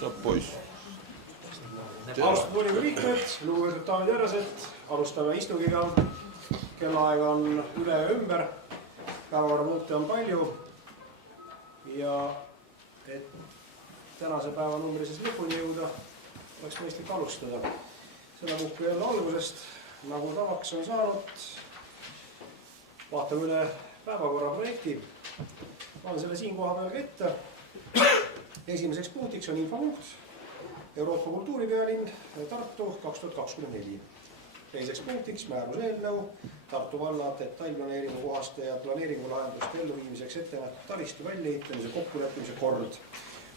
Saab poiss. Austatud volikogu liikmed, lugupeetud daamid ja härrased, alustame istungiga. Kellaaeg on üle ja ümber, päevakorrapunkte on palju ja et tänase päeva numbrilises lõpuni jõuda, oleks mõistlik alustada. Selle puhku jälle algusest, nagu tavaks on saanud, vaatame üle päevakorra projekti. Olen selle siin koha peal ka ette. Esimeseks punktiks on infopunkt Euroopa kultuuripealinn Tartu 2024. Teiseks punktiks määruse eelnõu Tartu valla detailplaneeringu kohaste ja planeeringulahenduste elluviimiseks ettenähtud taristu väljaehitamise kokkuleppimise kord.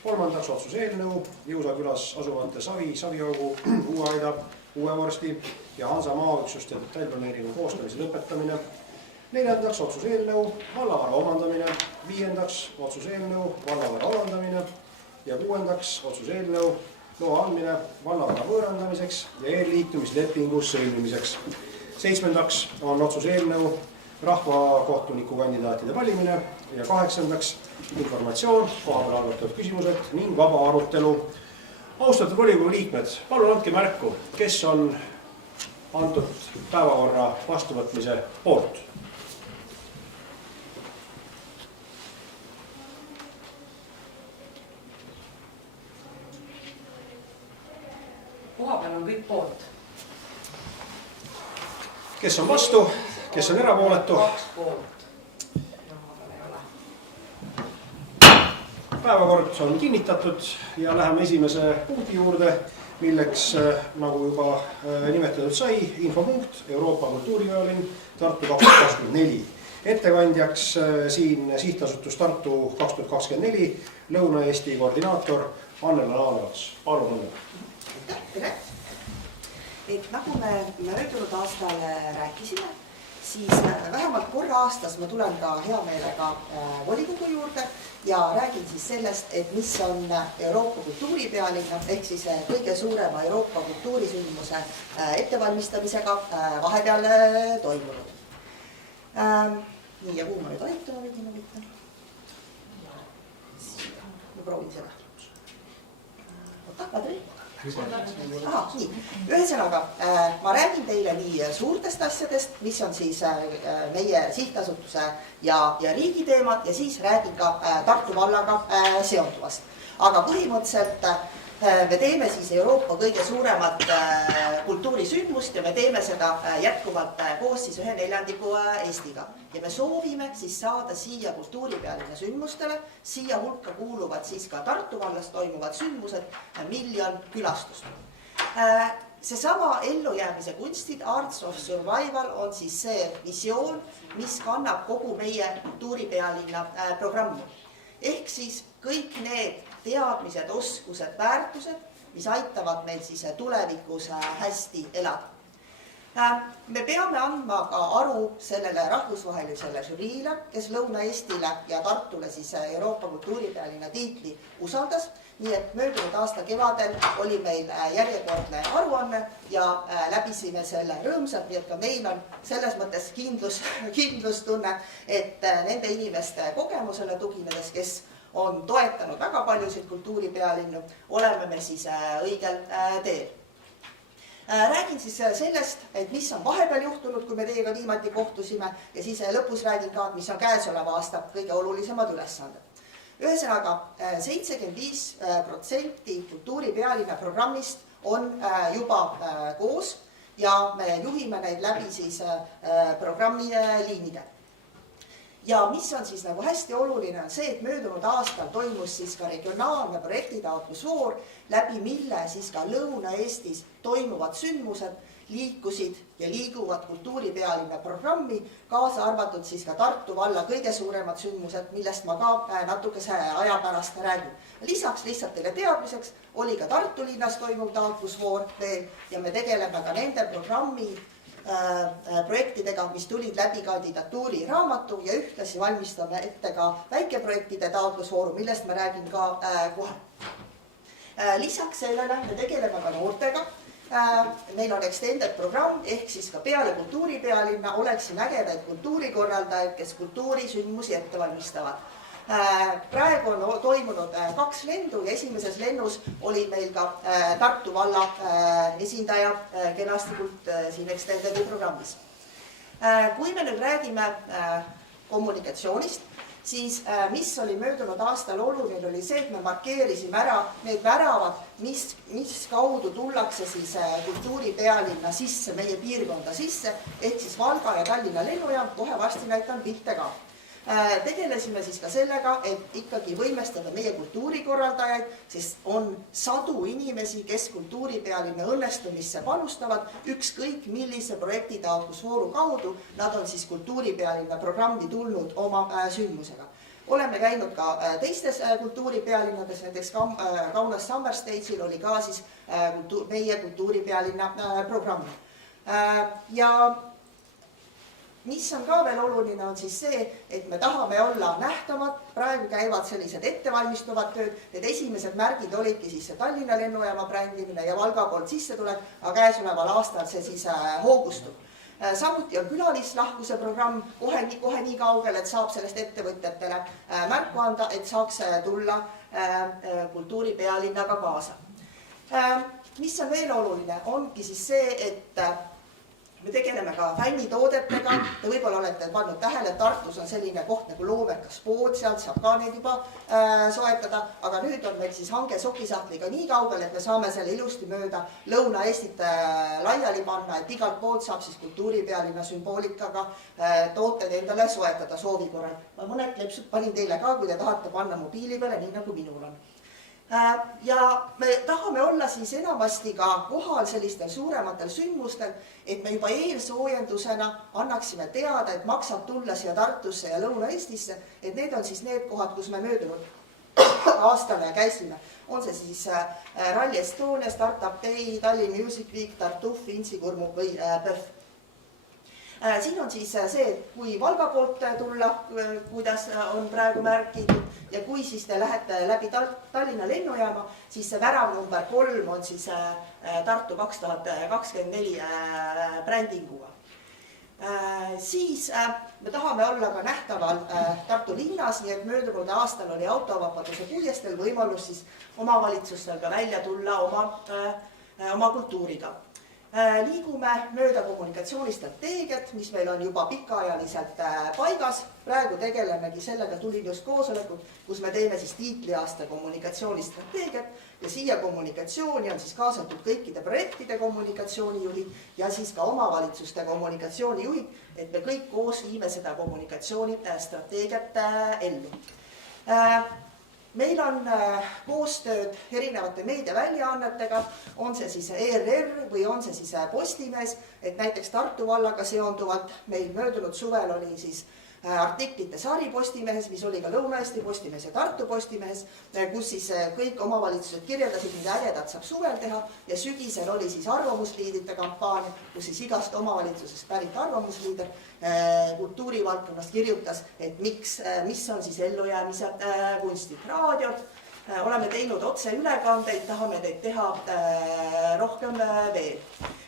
Kolmandaks otsuse eelnõu Jõusa külas asuvate Saviaugu, Uueaida, Uuevorsti ja Hansa maaüksuste detailplaneeringu koostamise lõpetamine. Neljandaks otsuse eelnõu vallavara omandamine. Viiendaks otsuse eelnõu vallavara omandamine ja kuuendaks otsuse eelnõu loa andmine vallavara võõrandamiseks ja eelliitumislepingu sõlmimiseks. Seitsmendaks on otsuse eelnõu rahvakohtuniku kandidaatide valimine ja kaheksandaks informatsioon, kohapeal arutatud küsimused ning vaba arutelu. Austatud volikogu liikmed, palun andke märku, kes on antud päevakorra vastuvõtmise poolt. Kohapeal on kõik poolt. Kes on vastu, kes on erapooletu? Kaks poolt. Päevakord on kinnitatud ja läheme esimese punkti juurde, milleks nagu juba nimetatud sai, infopunkt Euroopa kultuuripealinn Tartu 2024. Ettekandjaks siin sihtasutus Tartu 2024 Lõuna-Eesti koordinaator Annela Laalevats. Palun, Annela. Tere! Et nagu me möödunud aastal rääkisime, siis vähemalt korra aastas ma tulen ka hea meelega volikogu juurde ja räägin siis sellest, et mis on Euroopa kultuuripealinna ehk siis kõige suurema Euroopa kultuurisündmuse ettevalmistamisega vahepeal toimunud. Nii, ja kuhu ma nüüd aitama võin võtta? Ma proovin seda. Oota, Kadri? Nii. Ühesõnaga, ma räägin teile nii suurtest asjadest, mis on siis meie sihtasutuse ja riigi teemad ja siis räägin ka Tartu vallaga seonduvast. Aga põhimõtteliselt me teeme siis Euroopa kõige suuremat kultuurisündmust ja me teeme seda jätkuvalt koos siis 1/4 Eestiga. Ja me soovime siis saada siia kultuuripealinna sündmustele, siia hulka kuuluvad siis ka Tartu vallas toimuvad sündmused, 1 miljon külastust. Seesama ellujäämise kunstid, Arts of Survival on siis see visioon, mis kannab kogu meie kultuuripealinna programmi. Ehk siis kõik need teadmised, oskused, väärtused, mis aitavad meil siis tulevikus hästi elada. Me peame andma ka aru sellele rahvusvahelisele žüriile, kes Lõuna-Eestile ja Tartule siis Euroopa kultuuripealinna tiitli usaldas. Nii et möödunud aasta kevadel oli meil järjekordne aruanne ja läbisime selle rõõmsalt, nii et ka meil on selles mõttes kindlustunne, et nende inimeste kogemusele tuginedes, kes on toetanud väga paljusid kultuuripealinnu, oleme me siis õigel teel. Räägin siis sellest, et mis on vahepeal juhtunud, kui me teiega viimati kohtusime ja siis lõpus räägin ka, mis on käesoleva aasta kõige olulisemad ülesanded. Ühesõnaga, 75% kultuuripealinna programmist on juba koos ja me juhime neid läbi siis programmi liinide. Ja mis on siis nagu hästi oluline on see, et möödunud aastal toimus siis ka regionaalne projektitaotlusvoor, läbi mille siis ka Lõuna-Eestis toimuvad sündmused liikusid ja liiguvad kultuuripealinna programmi, kaasa arvatud siis ka Tartu valla kõige suuremad sündmused, millest ma ka natukese aja pärast räägin. Lisaks lihtsalt teile teadmiseks oli ka Tartu linnas toimuv taotlusvoor veel ja me tegeleme ka nende programmi projektidega, mis tulid läbi kandidatuuri raamatu ja ühtlasi valmistame ette ka väikeprojektide taotlusvooru, millest ma räägin ka kohe. Lisaks sellele me tegeleme ka noortega meil on extended programm, ehk siis ka peale kultuuripealinna oleks siin ägedaid kultuurikorraldajaid, kes kultuurisündmusi ette valmistavad. Praegu on toimunud 2 lendu ja esimeses lennus oli meil ka Tartu valla esindaja kenastikult siin extendedi programmis. Kui me nüüd räägime kommunikatsioonist, siis mis oli möödunud aastal oluline oli see, et me markeerisime ära need väravad, mis kaudu tullakse siis kultuuripealinna sisse, meie piirkonda sisse, ehk siis Valga ja Tallinna lennujaam, kohe varsti näitan pilte ka. Tegelesime siis ka sellega, et ikkagi võimestada meie kultuurikorraldajaid, sest on sadu inimesi, kes kultuuripealinna õnnestumisse panustavad, ükskõik millise projekti taotlusvooru kaudu, nad on siis kultuuripealinna programmi tulnud oma sündmusega. Oleme käinud ka teistes kultuuripealinnades, näiteks Kaunas Summer Stage'il oli ka siis meie kultuuripealinna programm. Ja mis on ka veel oluline, on siis see, et me tahame olla nähtavad, praegu käivad sellised ettevalmistuvad tööd, need esimesed märgid olidki siis see Tallinna lennujaama brändimine ja Valga poolt sissetulek, aga käesoleval aastal see siis hoogustub. Samuti on külalislahkuse programm kohe nii kaugel, et saab sellest ettevõtjatele märku anda, et saaks tulla kultuuripealinnaga kaasa. Mis on veel oluline, ongi siis see, et me tegeleme ka fännitoodetega. Te võib-olla olete pannud tähele, et Tartus on selline koht nagu loomekas pood, sealt saab ka neid juba soetada, aga nüüd on meil siis hange sokisahtliga nii kaugel, et me saame selle ilusti mööda Lõuna-Eestit laiali panna, et igalt poolt saab siis kultuuripealinna sümboolikaga tooted endale soetada soovi korral. Ma mõned lepsud panin teile ka, kui te tahate panna mobiili peale, nii nagu minul on. Ja me tahame olla siis enamasti ka kohal sellistel suurematel sündmustel, et me juba eelsoojendusena annaksime teada, et maksab tulla siia Tartusse ja Lõuna-Eestisse, et need on siis need kohad, kus me möödunud aastal käisime. On see siis Rally Estonia, Startup Day, Tallinn Music Week, Tartuf, Intsikurmu või PÖF. Siin on siis see, kui Valga poolt tulla, kuidas on praegu märgitud, ja kui siis te lähete läbi Tallinna lennujaama, siis see värav number 3 on siis Tartu 2024 brändinguga. Siis me tahame olla ka nähtaval Tartu linnas, nii et möödunud aastal oli autovabaduse puiestel võimalus siis omavalitsustel ka välja tulla oma kultuuriga. Liigume mööda kommunikatsioonistrateegiat, mis meil on juba pikaajaliselt paigas. Praegu tegelemegi sellega, tulin just koosolekut, kus me teeme siis tiitliaasta kommunikatsioonistrateegiat ja siia kommunikatsiooni on siis kaasatud kõikide projektide kommunikatsioonijuhid ja siis ka omavalitsuste kommunikatsioonijuhid, et me kõik koos viime seda kommunikatsioonistrateegiat ellu. Meil on koostööd erinevate meediaväljaannetega, on see siis ERR või on see siis Postimees, et näiteks Tartu vallaga seonduvalt meil möödunud suvel oli siis artiklite sari Postimehes, mis oli ka Lõuna-Eesti Postimees ja Tartu Postimehes, kus siis kõik omavalitsused kirjeldasid, mida ägedat saab suvel teha ja sügisel oli siis arvamusliidrite kampaania, kus siis igast omavalitsusest pärit arvamusliider kultuurivaldkonnast kirjutas, et mis on siis ellujäämise kunstid. Raadiod, oleme teinud otseülekandeid, tahame neid teha rohkem veel.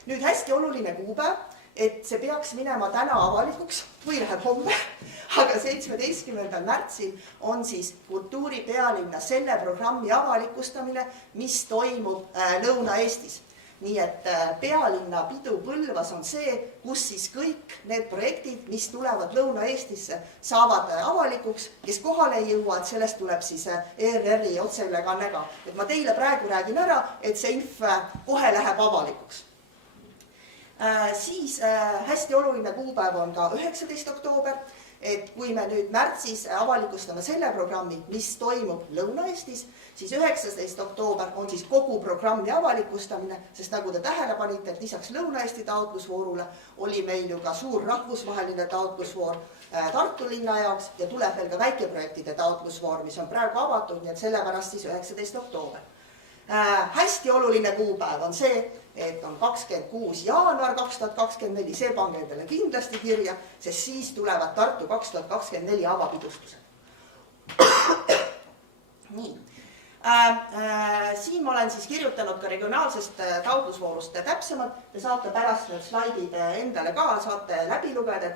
Nüüd hästi oluline kuupäev, et see peaks minema täna avalikuks või läheb homme, aga 17. märtsil on siis kultuuripealinna selle programmi avalikustamine, mis toimub Lõuna-Eestis. Nii et pealinna pidu Põlvas on see, kus siis kõik need projektid, mis tulevad Lõuna-Eestisse, saavad avalikuks, kes kohale ei jõua, et sellest tuleb siis ERR-i otseülekanne ka. Et ma teile praegu räägin ära, et see inf kohe läheb avalikuks. Siis hästi oluline kuupäev on ka 19. oktoober, et kui me nüüd märtsis avalikustame selle programmi, mis toimub Lõuna-Eestis, siis 19. oktoober on siis kogu programmi avalikustamine, sest nagu te tähele panite, et lisaks Lõuna-Eesti taotlusvoorule oli meil ju ka suur rahvusvaheline taotlusvoor Tartu linna jaoks ja tuleb veel ka väikeprojektide taotlusvoor, mis on praegu avatud, nii et sellepärast siis 19. oktoober. Hästi oluline kuupäev on see, et on 26. jaanuar 2024, see pange endale kindlasti kirja, sest siis tulevad Tartu 2024 avapidustused. Nii. Siin ma olen siis kirjutanud ka regionaalsest taotlusvoorust täpsemalt. Te saate pärast need slaidid endale ka, saate läbi lugeda,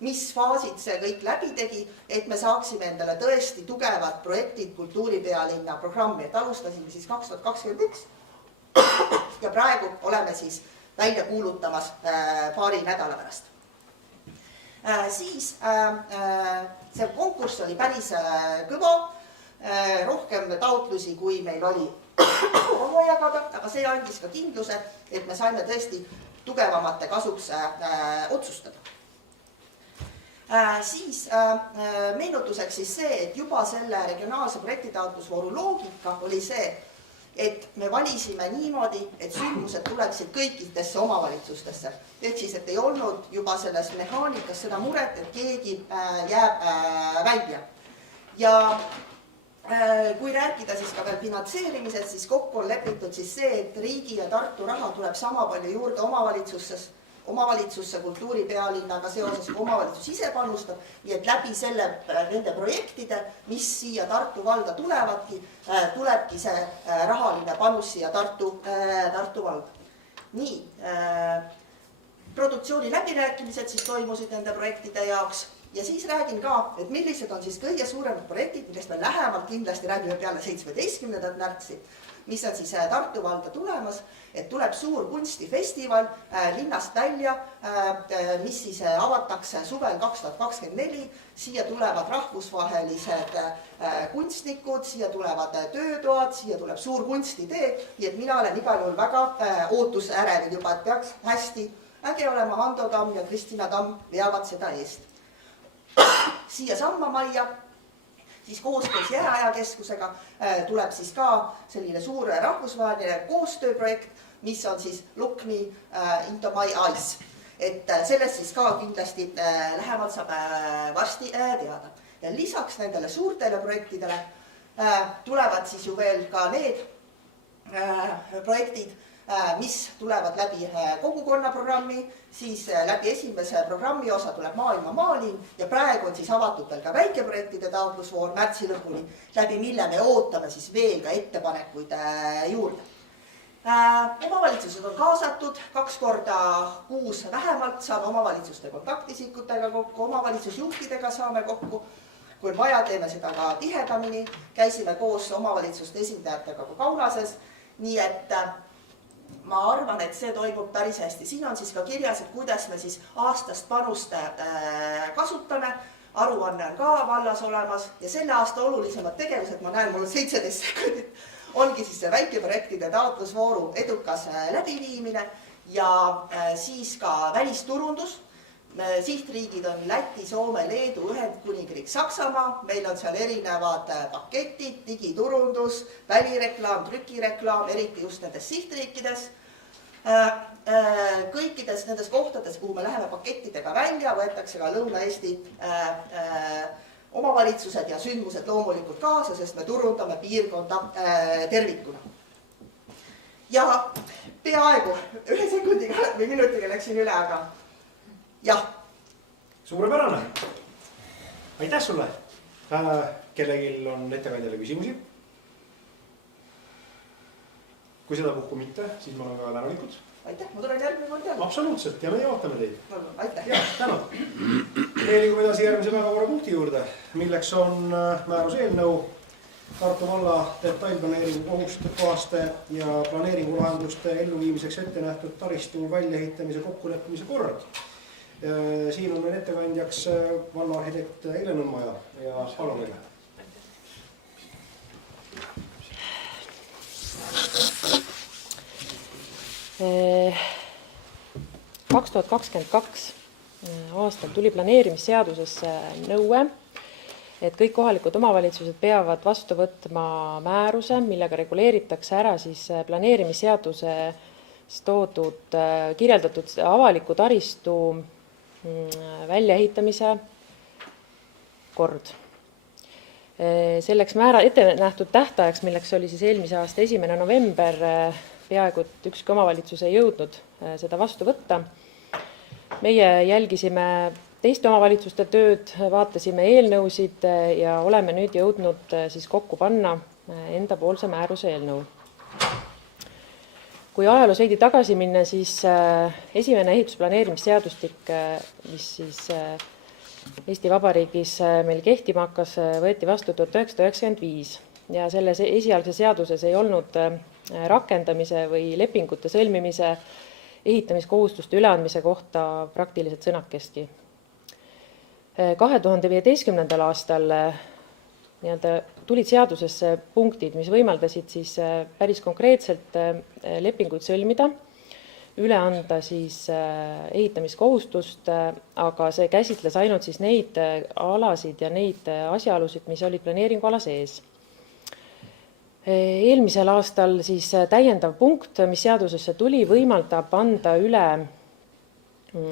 mis faasid see kõik läbi tegi, et me saaksime endale tõesti tugevad projektid kultuuripealinna programmi. Et alustasime siis 2021 ja praegu oleme siis välja kuulutamas paari nädala pärast. Siis see konkurss oli päris kõva, rohkem taotlusi, kui meil oli oma jagada, aga see andis ka kindluse, et me saime tõesti tugevamate kasuks otsustada. Siis meenutuseks siis see, et juba selle regionaalse projektitaotlusvooru loogika oli see, et me valisime niimoodi, et sündmused tuleksid kõikidesse omavalitsustesse. Ehk siis, et ei olnud juba selles mehaanikas seda muret, et keegi jääb välja. Ja kui rääkida siis ka veel finantseerimisest, siis kokku on lepitud siis see, et riigi ja Tartu raha tuleb sama palju juurde omavalitsusse kultuuripealinnaga seoses, kui omavalitsus ise panustab, nii et läbi nende projektide, mis siia Tartu valda tulevadki, tulebki see rahaline panus siia Tartu valda. Nii, produktsiooni läbirääkimised siis toimusid nende projektide jaoks. Ja siis räägin ka, et millised on siis kõige suuremad projektid, millest me lähemalt kindlasti räägime peale 17. märtsi, mis on siis Tartu valda tulemas, et tuleb suur kunstifestival linnast välja, mis siis avatakse suvel 2024. Siia tulevad rahvusvahelised kunstnikud, siia tulevad töötoad, siia tuleb suur kunstitee, nii et mina olen igal juhul väga ootusärevil juba, et peaks hästi äge olema. Hando Tamm ja Kristina Tamm veavad seda eest. Siia Samma majja, siis koostöös Jääajakeskusega tuleb siis ka selline suur rahvusvaheline koostööprojekt, mis on siis Look Me Into My Eyes. Et sellest siis ka kindlasti lähemalt saab varsti teada. Ja lisaks nendele suurtele projektidele tulevad siis ju veel ka need projektid, mis tulevad läbi kogukonnaprogrammi, siis läbi esimese programmi osa tuleb Maailma maalin ja praegu on siis avatud veel ka väikeprojektide taotlusvoor märtsi lõpuni, läbi mille me ootame siis veel ka ettepanekuid juurde. Omavalitsused on kaasatud, 2 korda kuus vähemalt saame omavalitsuste kontaktisikutega kokku, omavalitsusjuhtidega saame kokku. Kui vaja, teeme seda ka tihedamini, käisime koos omavalitsuste esindajatega ka Kaunases, nii et ma arvan, et see toimub päris hästi. Siin on siis ka kirjas, et kuidas me siis aastast panust kasutame. Aruanne on ka vallas olemas ja selle aasta olulisemad tegevused, ma näen, mul on 17 sekundit, ongi siis see väikeprojektide taotlusvooru edukas läbiviimine ja siis ka välisturundus. Sihtriigid on Läti, Soome, Leedu, Ühendkuningriik, Saksamaa. Meil on seal erinevad paketid, digiturundus, välireklaam, trükireklaam, eriti just nendes sihtriikides. Kõikides nendes kohtades, kuhu me läheme pakettidega välja, võetakse ka Lõuna-Eesti omavalitsused ja sündmused loomulikult kaasa, sest me turundame piirkonda tervikuna. Ja peaaegu 1 sekundiga või minutiga läksin üle, aga jah. Suurepärane. Aitäh sulle. Kellegil on ettekandjale küsimusi? Kui seda puhku mitte, siis ma olen väga tänalikud. Aitäh, ma tulen järgmine kord jälle. Absoluutselt, ja me ootame teid. Aitäh. Ja, tänan. Me liigume edasi järgmise päevakorrapunkti juurde, milleks on määruse eelnõu Tartu valla detailplaneeringu kohaste ja planeeringulahenduste elluviimiseks ette nähtud taristu väljaehitamise kokkuleppimise kord. Siin on meil ettekandjaks vallaarhitekt Eile Nõmmaja ja palun Eile. 2022 aastal tuli planeerimisseadusesse nõue, et kõik kohalikud omavalitsused peavad vastu võtma määruse, millega reguleeritakse ära siis planeerimisseaduses toodud, kirjeldatud avaliku taristu väljaehitamise kord. Selleks ette nähtud tähtajaks, milleks oli siis eelmise aasta 1. november, peaaegu et ükski omavalitsus ei jõudnud seda vastu võtta. Meie jälgisime teiste omavalitsuste tööd, vaatasime eelnõusid ja oleme nüüd jõudnud siis kokku panna endapoolse määruse eelnõu. Kui ajaloos veidi tagasi minna, siis esimene ehitusplaneerimisseadustik, mis siis Eesti Vabariigis meil kehtima hakkas, võeti vastu 1995 ja selles esialgse seaduses ei olnud rakendamise või lepingute sõlmimise, ehitamiskohustuste üleandmise kohta praktiliselt sõnakestki. 2015. aastal tulid seadusesse punktid, mis võimaldasid siis päris konkreetselt lepinguid sõlmida, üle anda siis ehitamiskohustust, aga see käsitles ainult siis neid alasid ja neid asjaolusid, mis olid planeeringuala sees. Eelmisel aastal siis täiendav punkt, mis seadusesse tuli, võimaldab anda üle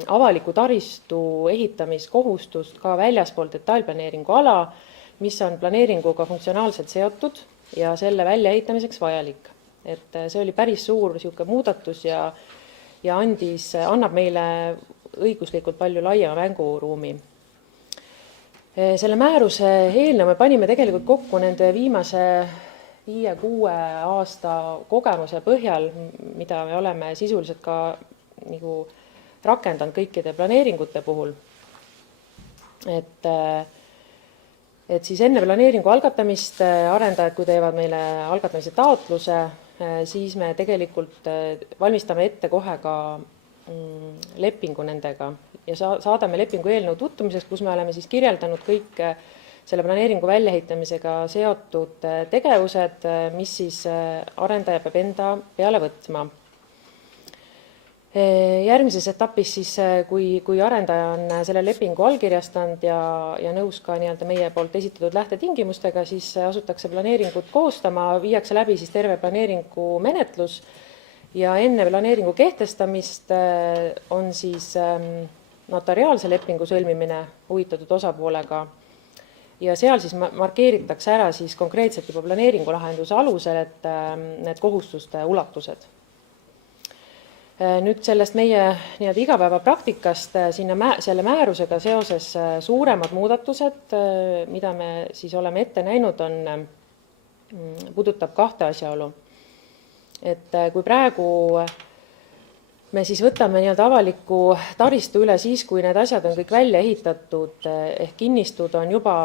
avaliku taristu ehitamiskohustust ka väljaspool detailplaneeringu ala, mis on planeeringuga funktsionaalselt seotud ja selle väljaehitamiseks vajalik. Et see oli päris suur muudatus ja annab meile õiguslikult palju laiema mänguruumi. Selle määruse eelnõu me panime tegelikult kokku nende viimase 5-6 aasta kogemuse põhjal, mida me oleme sisuliselt ka nagu rakendanud kõikide planeeringute puhul. Et siis enne planeeringu algatamist arendajad, kui teevad meile algatamise taotluse, siis me tegelikult valmistame ette kohe ka lepingu nendega ja saadame lepingu eelnõu tutvumiseks, kus me oleme siis kirjeldanud kõik selle planeeringu väljaehitamisega seotud tegevused, mis siis arendaja peab enda peale võtma. Järgmises etapis siis, kui arendaja on selle lepingu allkirjastanud ja nõus ka meie poolt esitatud lähtetingimustega, siis asutakse planeeringut koostama, viiakse läbi siis terve planeeringu menetlus ja enne planeeringu kehtestamist on siis notariaalse lepingu sõlmimine huvitatud osapoolega ja seal siis markeeritakse ära siis konkreetselt juba planeeringulahenduse alusel, et need kohustuste ulatused. Nüüd sellest meie igapäeva praktikast selle määrusega seoses suuremad muudatused, mida me siis oleme ette näinud, puudutab 2 asjaolu. Et kui praegu me siis võtame avaliku taristu üle siis, kui need asjad on kõik välja ehitatud, ehk kinnistud on juba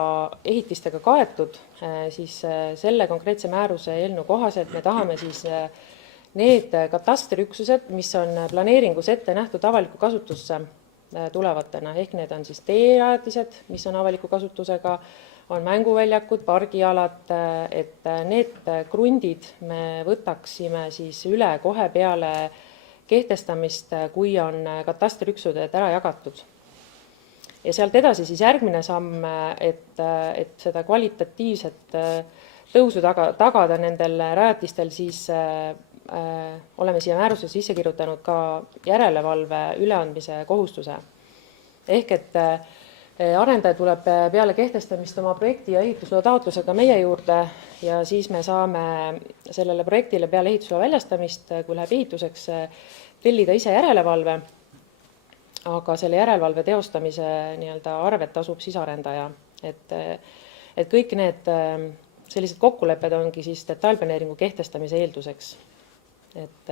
ehitistega kaetud, siis selle konkreetse määruse eelnõu kohaselt me tahame siis need katastriüksused, mis on planeeringus ette nähtud avaliku kasutusse tulevatena, ehk need on siis teerajatised, mis on avaliku kasutusega, on mänguväljakud, pargialad, et need krundid me võtaksime siis üle kohe peale kehtestamist, kui on katastriüksused ära jagatud. Ja sealt edasi siis järgmine samm, et seda kvalitatiivset tõusu tagada nendel rajatistel, siis oleme siia määruse sisse kirjutanud ka järelevalve üleandmise kohustuse. Ehk et arendaja tuleb peale kehtestamist oma projekti ja ehitusloa taotlusega meie juurde ja siis me saame sellele projektile peale ehitusloa väljastamist, kui läheb ehituseks, tellida ise järelevalve, aga selle järelevalve teostamise arvet tasub siis arendaja. Et kõik need sellised kokkulepped ongi siis detailplaneeringu kehtestamise eelduseks. Et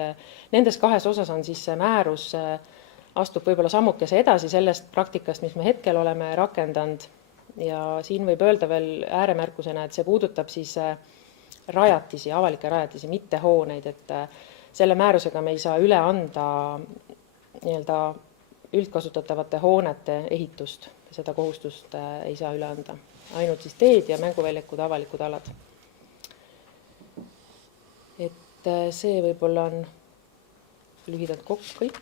nendes 2 osas on siis see määrus astub võib-olla sammukese edasi sellest praktikast, mis me hetkel oleme rakendanud ja siin võib öelda veel ääremärkusena, et see puudutab siis rajatisi, avalikke rajatisi, mitte hooneid, et selle määrusega me ei saa üle anda üldkasutatavate hoonete ehitust, seda kohustust ei saa üle anda, ainult siis teed ja mänguväljakud, avalikud alad. See võib-olla on lühidalt kokku kõik.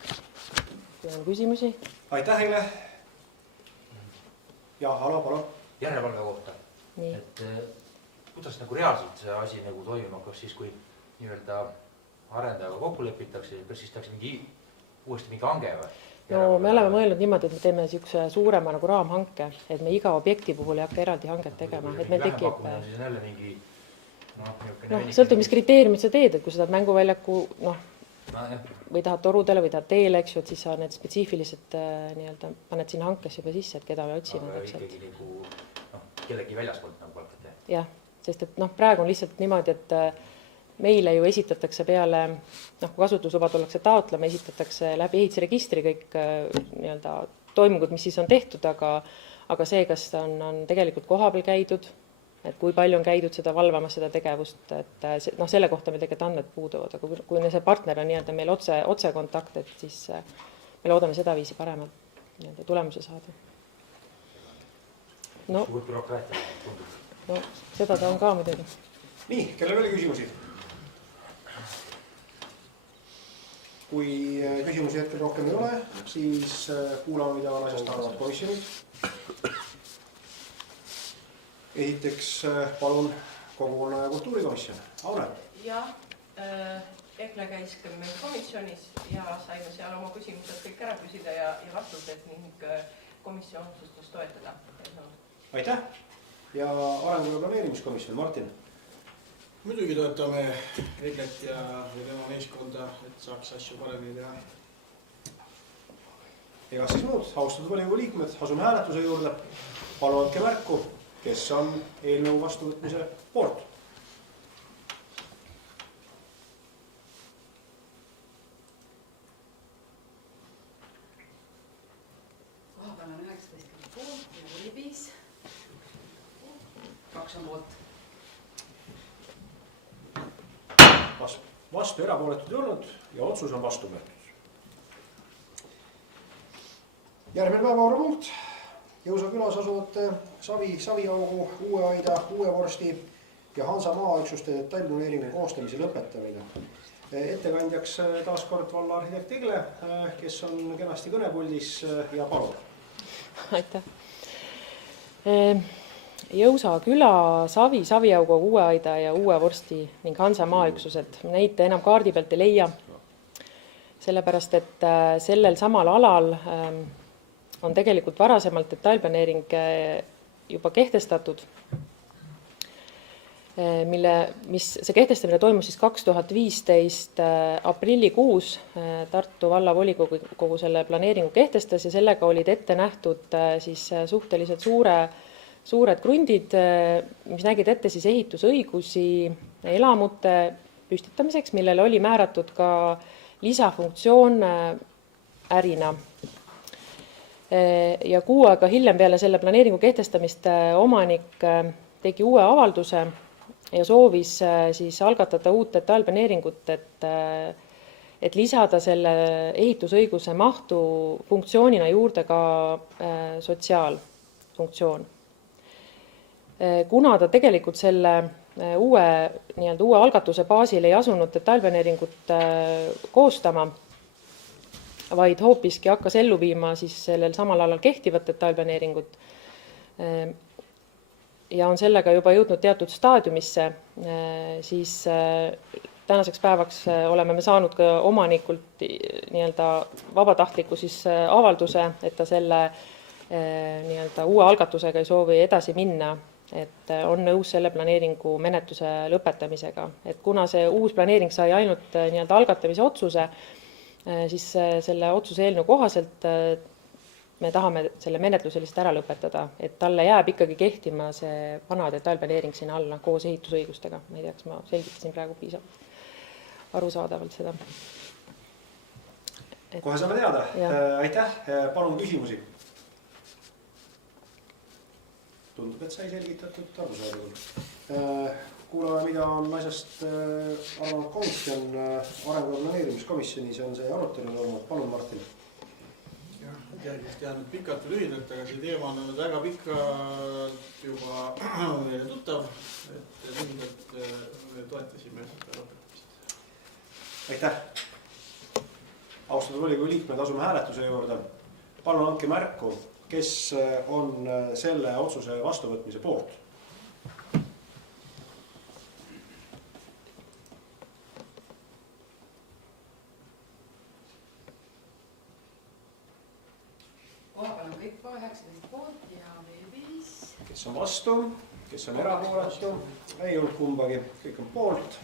Kui on küsimusi? Aitäh Heile! Ja, Alo, palun! Järelevalve kohta. Et kuidas reaalselt see asi toimuma, kas siis kui arendajaga kokku lepitakse, kas siis tehakse uuesti mingi hange või? No me oleme mõelnud niimoodi, et me teeme niisuguse suurema raamhanke, et me iga objekti puhul ei hakka eraldi hanget tegema. Et meil tekib... sõltub, mis kriteeriumid sa teed, et kui sa tahad mänguväljaku, või tahad torudele või tahad teele, eks ju, et siis sa need spetsiifilised paned sinna hankesse juba sisse, et keda me otsime. Aga ikkagi kellegi väljaspoolt palkate? Jah, sest et praegu on lihtsalt niimoodi, et meile ju esitatakse peale, kui kasutusluba tullakse taotlema, esitatakse läbi ehitusregistri kõik nii-öelda toimungud, mis siis on tehtud, aga see, kas on tegelikult kohapeal käidud, et kui palju on käidud seda valvamas, seda tegevust, et selle kohta meil tegelikult andmed puuduvad, aga kui see partner on nii-öelda meil otse kontakt, et siis me loodame seda viisi paremalt tulemuse saada. Suur bürokraatia tundub. Seda ta on ka muidugi. Nii, kellel oli küsimusi? Kui küsimusi hetkel rohkem ei ole, siis kuulame, mida on asjast arvavad komisjonid. Esiteks palun kogukonna ja kultuurikomisjon. Aune. Ja, EKRE käis ka meil komisjonis ja saime seal oma küsimused kõik ära küsida ja vastused ning komisjon otsustas toetada. Aitäh! Ja arengu- ja planeerimiskomisjon, Martin? Muidugi toetame Eglet ja tema meeskonda, et saaks asju paremini teha. Ega siis muud, austatud volikogu liikmed, asume hääletuse juurde. Palun andke märku, kes on eelnõu vastuvõtmise poolt. Vahepeal on 19 poolt ja 5. 2 on poolt. Vastu erapooletud ei olnud ja otsus on vastu võetud. Järgmine päevakorrapunkt. Jõusa külas asuvate Saviaugu, Uue Aida, Uue Vorsti ja Hansa maaüksuste detailplaneeringu koostamise lõpetamine. Ettekandjaks taas kord valla arhitekt Egle, kes on kenasti kõnepuldis ja palun. Aitäh. Jõusa küla, Saviaugu, Uue Aida ja Uue Vorsti ning Hansa maaüksused. Neid enam kaardi pealt ei leia, sellepärast et sellel samal alal on tegelikult varasemalt detailplaneering juba kehtestatud, see kehtestamine toimus siis 2015 aprillikuus. Tartu vallavolikogu selle planeeringu kehtestas ja sellega olid ette nähtud siis suhteliselt suured krundid, mis nägid ette siis ehitusõigusi elamute püstitamiseks, millele oli määratud ka lisafunktsioon ärina. Ja kuu aega hiljem peale selle planeeringu kehtestamist omanik tegi uue avalduse ja soovis siis algatada uut detailplaneeringut, et lisada selle ehitusõiguse mahtu funktsioonina juurde ka sotsiaalfunktsioon. Kuna ta tegelikult selle uue algatuse baasil ei asunud detailplaneeringut koostama, vaid hoopiski hakkas ellu viima siis sellel samal alal kehtivat detailplaneeringut ja on sellega juba jõudnud teatud staadiumisse, siis tänaseks päevaks oleme me saanud ka omanikult nii-öelda vabatahtliku siis avalduse, et ta selle nii-öelda uue algatusega ei soovi edasi minna, et on nõus selle planeeringu menetluse lõpetamisega. Et kuna see uus planeering sai ainult nii-öelda algatamise otsuse, siis selle otsuse eelnõu kohaselt me tahame selle menetluse lihtsalt ära lõpetada, et talle jääb ikkagi kehtima see vana detailplaneering sinna alla koos ehitusõigustega. Ma ei tea, kas ma selgitasin praegu piisavalt arusaadavalt seda. Kohe saame teada. Aitäh, palun küsimusi. Tundub, et sai selgitatud arusaadavalt. Kuulame, mida on asjast arvanud komisjon, arengu- ja planeerimiskomisjonis on see arutelu olnud. Palun, Martin. Tean pikalt või lühidalt, aga see teema on olnud väga pikalt juba meile tuttav, et lühidalt me toetasime seda lõpetamist. Aitäh. Austatud volikogu liikmed, asume hääletuse juurde. Palun andke märku, kes on selle otsuse vastuvõtmise poolt. Vahepeal on kõik 19 poolt ja 5. Kes on vastu, kes on erapooletu, ei olnud kumbagi, kõik on poolt.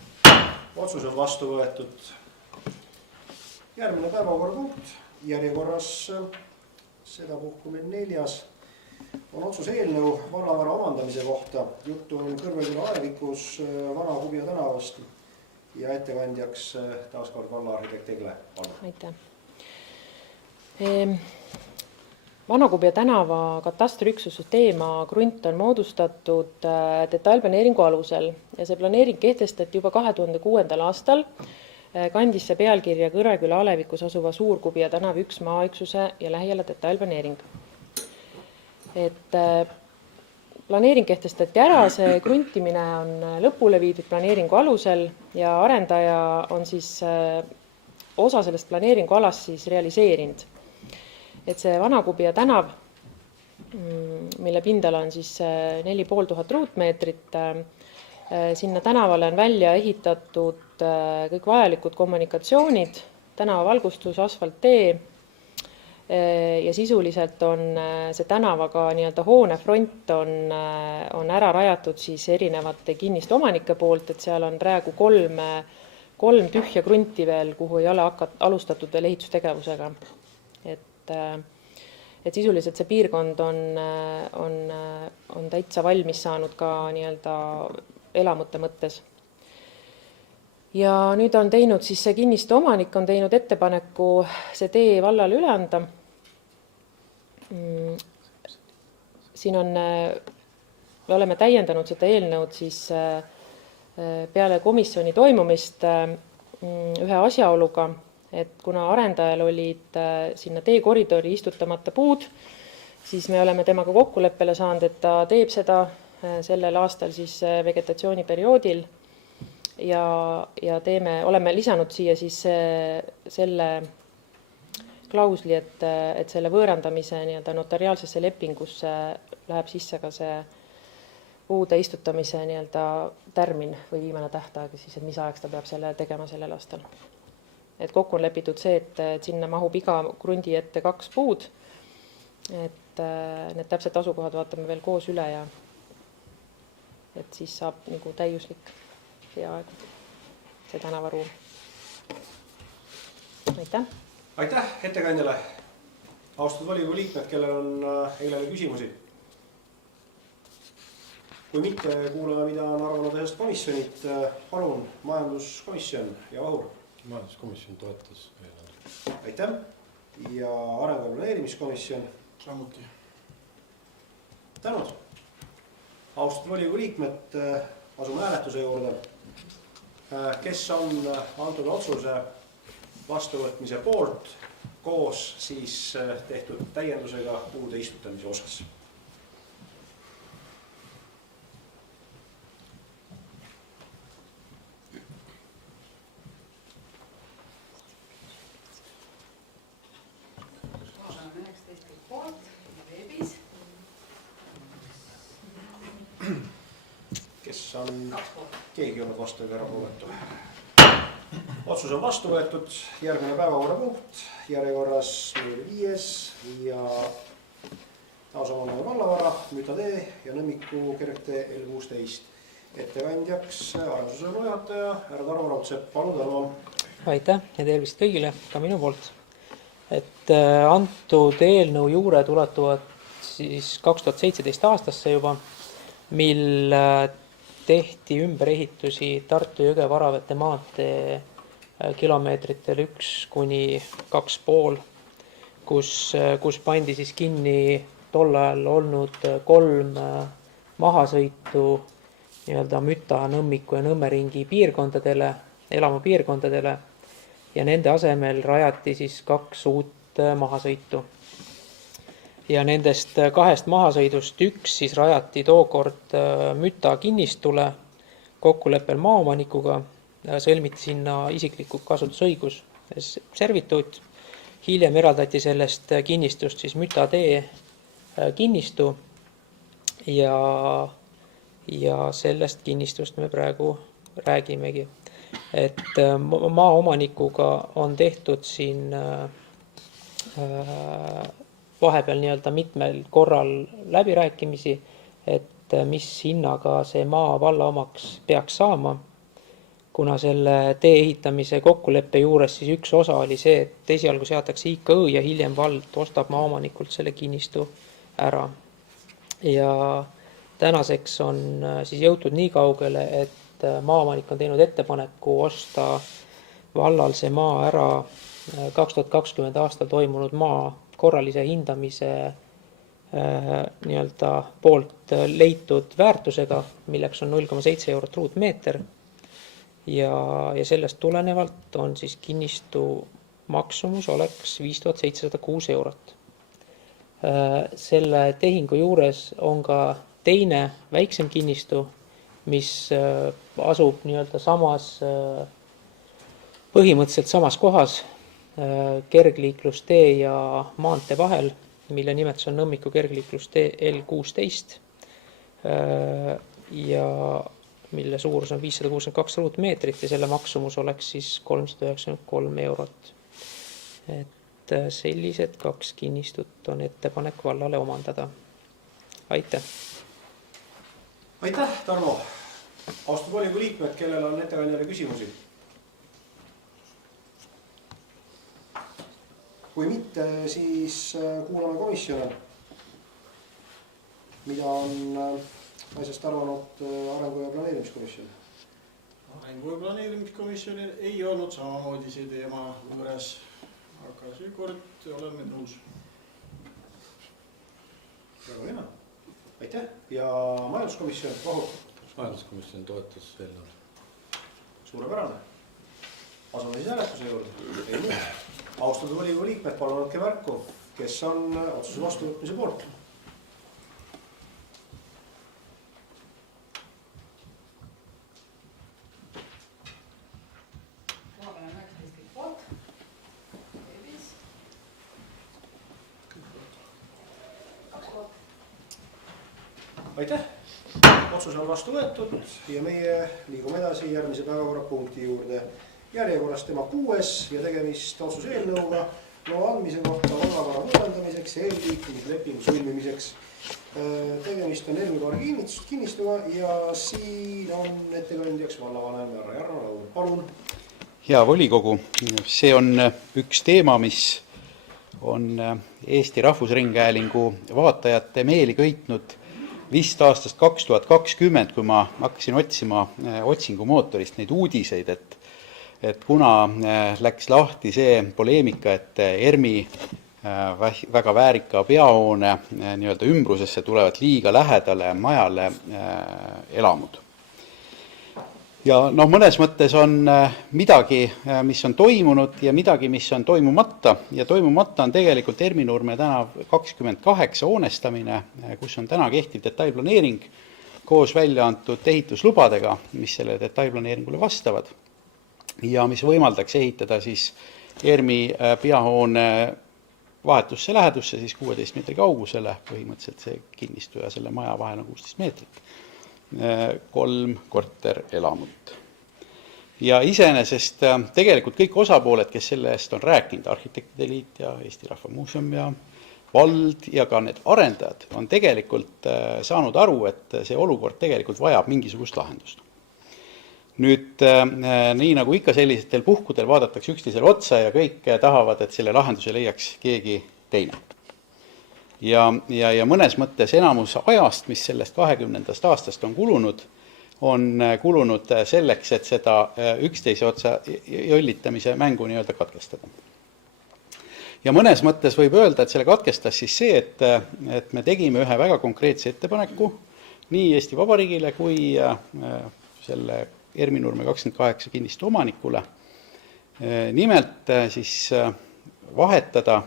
Otsus on vastu võetud. Järgmine päevakorrapunkt järjekorras sedapuhku meil 4. on otsuse eelnõu vallavara omandamise kohta. Juttu on Kõrveküla alevikus Vana-Kubja tänavast ja ettekandjaks taaskord vallaarhitekt Egle Pallo. Aitäh. Vana-Kubja tänava katastriüksuse teema krunt on moodustatud detailplaneeringu alusel ja see planeering kehtestati juba 2006. aastal. Kandis see pealkirja Kõrveküla alevikus asuva Suur-Kubja tänav 1 maaüksuse ja lähiala detailplaneering. Planeering kehtestati ära, see kruntimine on lõpule viidud planeeringu alusel ja arendaja on siis osa sellest planeeringu alast siis realiseerinud. See Vana-Kubja tänav, mille pindala on siis 4500 ruutmeetrit, sinna tänavale on välja ehitatud kõik vajalikud kommunikatsioonid, tänavavalgustus, asfalttee ja sisuliselt on see tänavaga nii-öelda hoonefront on ära rajatud siis erinevate kinniste omanike poolt, et seal on praegu kolm tühja krunti veel, kuhu ei ole alustatud veel ehitustegevusega. Et sisuliselt see piirkond on täitsa valmis saanud ka nii-öelda elamute mõttes. Ja nüüd on teinud siis see kinniste omanik on teinud ettepaneku see tee vallale üle anda. Siin me oleme täiendanud seda eelnõud siis peale komisjoni toimumist ühe asjaoluga, et kuna arendajal olid sinna teekoridori istutamata puud, siis me oleme temaga kokkuleppele saanud, et ta teeb seda sellel aastal siis vegetatsiooniperioodil ja oleme lisanud siia siis selle klausli, et selle võõrandamise nii-öelda notariaalsesse lepingusse läheb sisse ka see puude istutamise nii-öelda tärmin või viimane tähtaeg, siis, et mis ajaks ta peab selle tegema sellel aastal. Et kokku on lepitud see, et sinna mahub iga krundi ette 2 puud, et need täpsed asukohad vaatame veel koos üle ja et siis saab nagu täiuslik peaaegu see tänavaruum. Aitäh! Aitäh ettekandjale! Austatud volikogu liikmed, kellel on Eglele küsimusi? Kui mitte, kuulame, mida on arvanud ühest komisjonit. Palun, majanduskomisjon ja Vahur. Majanduskomisjon toetas eelnõu. Aitäh! Ja arengu- ja planeerimiskomisjon. Samuti. Tänud! Austatud volikogu liikmed, asume hääletuse juurde. Kes on antud otsuse vastuvõtmise poolt koos siis tehtud täiendusega puude istutamise osas? Kes on keegi olnud vastu ega erapooletu? Otsus on vastu võetud. Järgmine päevakorrapunkt järjekorras 5. ja Taosavalve vallavara, Mütatee ja Nõmmiku kergtee L16. Ettekandjaks arendusosakonna juhataja härra Tarmo Raudsepp. Palun, Tarmo! Aitäh ja tervist kõigile ka minu poolt. Antud eelnõu juured ulatuvad siis 2017 aastasse juba, mil tehti ümberehitusi Tartu-Jõge-Varavete maantee kilomeetritel 1–2,5, kus pandi siis kinni tol ajal olnud 3 mahasõitu nii-öelda Müta, Nõmmiku ja Nõmmeringi piirkondadele, elamupiirkondadele ja nende asemel rajati siis 2 uut mahasõitu. Ja nendest 2 mahasõidust 1 siis rajati tookord Müta kinnistule kokkuleppel maaomanikuga, sõlmiti sinna isikliku kasutusõigus servituut. Hiljem eraldati sellest kinnistust siis Mütatee kinnistu ja sellest kinnistust me praegu räägimegi. Et maaomanikuga on tehtud siin vahepeal nii-öelda mitmel korral läbirääkimisi, et mis hinnaga see maa valla omaks peaks saama, kuna selle tee ehitamise kokkuleppe juures siis üks osa oli see, et esialgu seatakse IKÜ ja hiljem vald ostab maaomanikult selle kinnistu ära. ja tänaseks on siis jõutud nii kaugele, et maaomanik on teinud ettepaneku osta vallal see maa ära 2020 aastal toimunud maa korralise hindamise nii-öelda poolt leitud väärtusega, milleks on 0,7 eurot ruutmeeter. Ja sellest tulenevalt on siis kinnistu maksumus oleks 5706 eurot. Selle tehingu juures on ka teine väiksem kinnistu, mis asub nii-öelda põhimõtteliselt samas kohas kergliiklustee ja maantee vahel, mille nimetus on Nõmmiku kergliiklustee L16 ja mille suurus on 562 ruutmeetrit ja selle maksumus oleks siis 393 eurot. Et sellised 2 kinnistut on ettepanek vallale omandada. Aitäh! Aitäh, Tarmo! Austatud volikogu liikmed, kellel on ettekandjale küsimusi? Kui mitte, siis kuulame komisjone, mida on asjast arvanud Arengu- ja planeerimiskomisjon. Arengu- ja planeerimiskomisjonil ei olnud samamoodi see teema juures, aga seekord oleme nõus. Väga hea. Aitäh! Ja majanduskomisjon, Vahu? Majanduskomisjon toetas eelnõu. Suurepärane. Asume siis hääletuse juurde. Austatud volikogu liikmed, palun andke märku, kes on otsuse vastuvõtmise poolt. Kohapeal on 19 kõik poolt. Aitäh! Otsus on vastu võetud ja meie liigume edasi järgmise päevakorrapunkti juurde. Järjekorras tema 6. ja tegemist otsuse eelnõuga loa andmise kohta vallavara võõrandamiseks ja eelliikumislepingu sõlmimiseks. Tegemist on Ermi-Kaari kinnistuga ja siin on ettekandjaks vallavanem härra Jarno Laur. Palun! Hea volikogu, see on üks teema, mis on Eesti Rahvusringhäälingu vaatajate meeli köitnud vist aastast 2020, kui ma hakkasin otsima otsingumootorist neid uudiseid, et kuna läks lahti see poleemika, et Ermi väga väärika peahoone nii-öelda ümbrusesse tulevad liiga lähedale majale elamud. Ja mõnes mõttes on midagi, mis on toimunud ja midagi, mis on toimumata. Ja toimumata on tegelikult Erminurme tänav 28 hoonestamine, kus on täna kehtiv detailplaneering koos välja antud ehituslubadega, mis selle detailplaneeringule vastavad. Ja mis võimaldaks ehitada siis Ermi peahoone vahetusse lähedusse, siis 16 meetri kaugusele, põhimõtteliselt see kinnistu ja selle maja vahel on 16 meetrit. 3 korterelamut. Ja iseenesest tegelikult kõik osapooled, kes selle eest on rääkinud, Arhitektide Liit ja Eesti Rahva Muuseum ja vald ja ka need arendajad on tegelikult saanud aru, et see olukord tegelikult vajab mingisugust lahendust. Nüüd, nii nagu ikka sellisetel puhkudel vaadatakse üksteisele otsa ja kõik tahavad, et selle lahenduse leiaks keegi teine. Ja mõnes mõttes enamus ajast, mis sellest 20. aastast on kulunud selleks, et seda üksteise otsa jollitamise mängu nii-öelda katkestada. Ja mõnes mõttes võib öelda, et selle katkestas siis see, et me tegime ühe väga konkreetse ettepaneku nii Eesti Vabariigile kui selle Erminurme 28 kinnistu omanikule. Nimelt siis vahetada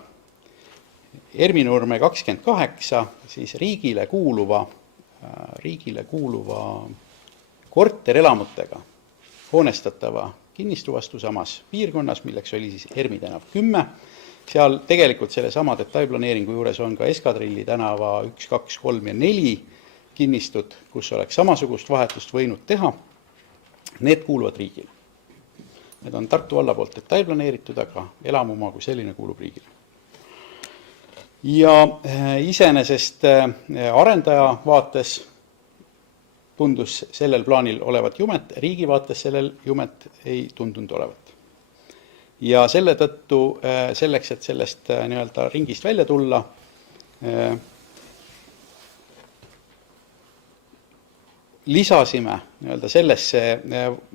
Erminurme 28 siis riigile kuuluva korterelamutega hoonestatava kinnistu vastu samas piirkonnas, milleks oli siis Ermi tänav 10. Seal tegelikult selle sama detailplaneeringu juures on ka Eskadrilli tänava 1, 2, 3 ja 4 kinnistud, kus oleks samasugust vahetust võinud teha. Need kuuluvad riigile. Need on Tartu valla poolt detailplaneeritud, aga elamumaa kui selline kuulub riigile. Ja iseenesest arendaja vaates tundus sellel plaanil olevat jumet, riigi vaates sellel jumet ei tundunud olevat. Ja selle tõttu selleks, et sellest nii-öelda ringist välja tulla, lisasime nii-öelda sellesse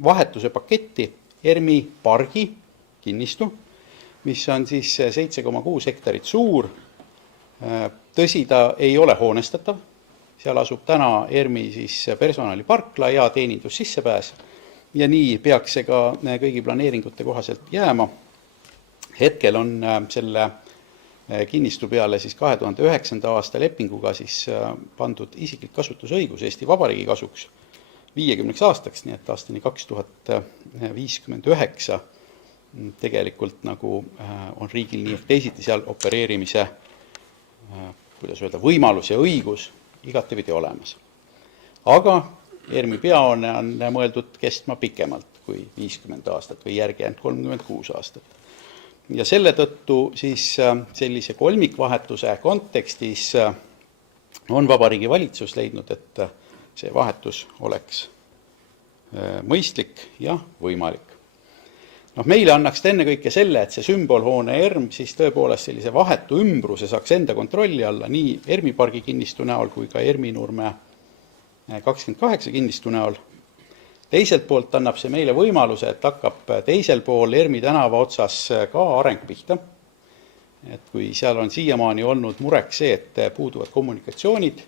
vahetuse paketti ERMi pargi kinnistu, mis on siis 7,6 hektarit suur. Tõsi, ta ei ole hoonestatav, seal asub täna ERMi siis personaliparkla ja teenindus sissepääs ja nii peaks see ka kõigi planeeringute kohaselt jääma. Hetkel on selle kinnistu peale siis 2009. aasta lepinguga siis pandud isiklik kasutusõigus Eesti Vabariigi kasuks 50 aastaks, nii et aastani 2059 tegelikult nagu on riigil nii teisiti seal opereerimise kuidas öelda, võimalus ja õigus igatepidi olemas. Aga ERMi peahoone on mõeldud kestma pikemalt kui 50 aastat või järgi ainult 36 aastat. Ja selle tõttu siis sellise kolmikvahetuse kontekstis on Vabariigi Valitsus leidnud, et see vahetus oleks mõistlik ja võimalik. Meile annaks ennekõike selle, et see sümbolhoone ERM siis tõepoolest sellise vahetu ümbruse saaks enda kontrolli alla nii ERMi pargi kinnistu näol kui ka ERMi Nurme 28 kinnistu näol. Teiselt poolt annab see meile võimaluse, et hakkab teisel pool ERMi tänava otsas ka areng pihta. Et kui seal on siiamaani olnud mureks see, et puuduvad kommunikatsioonid,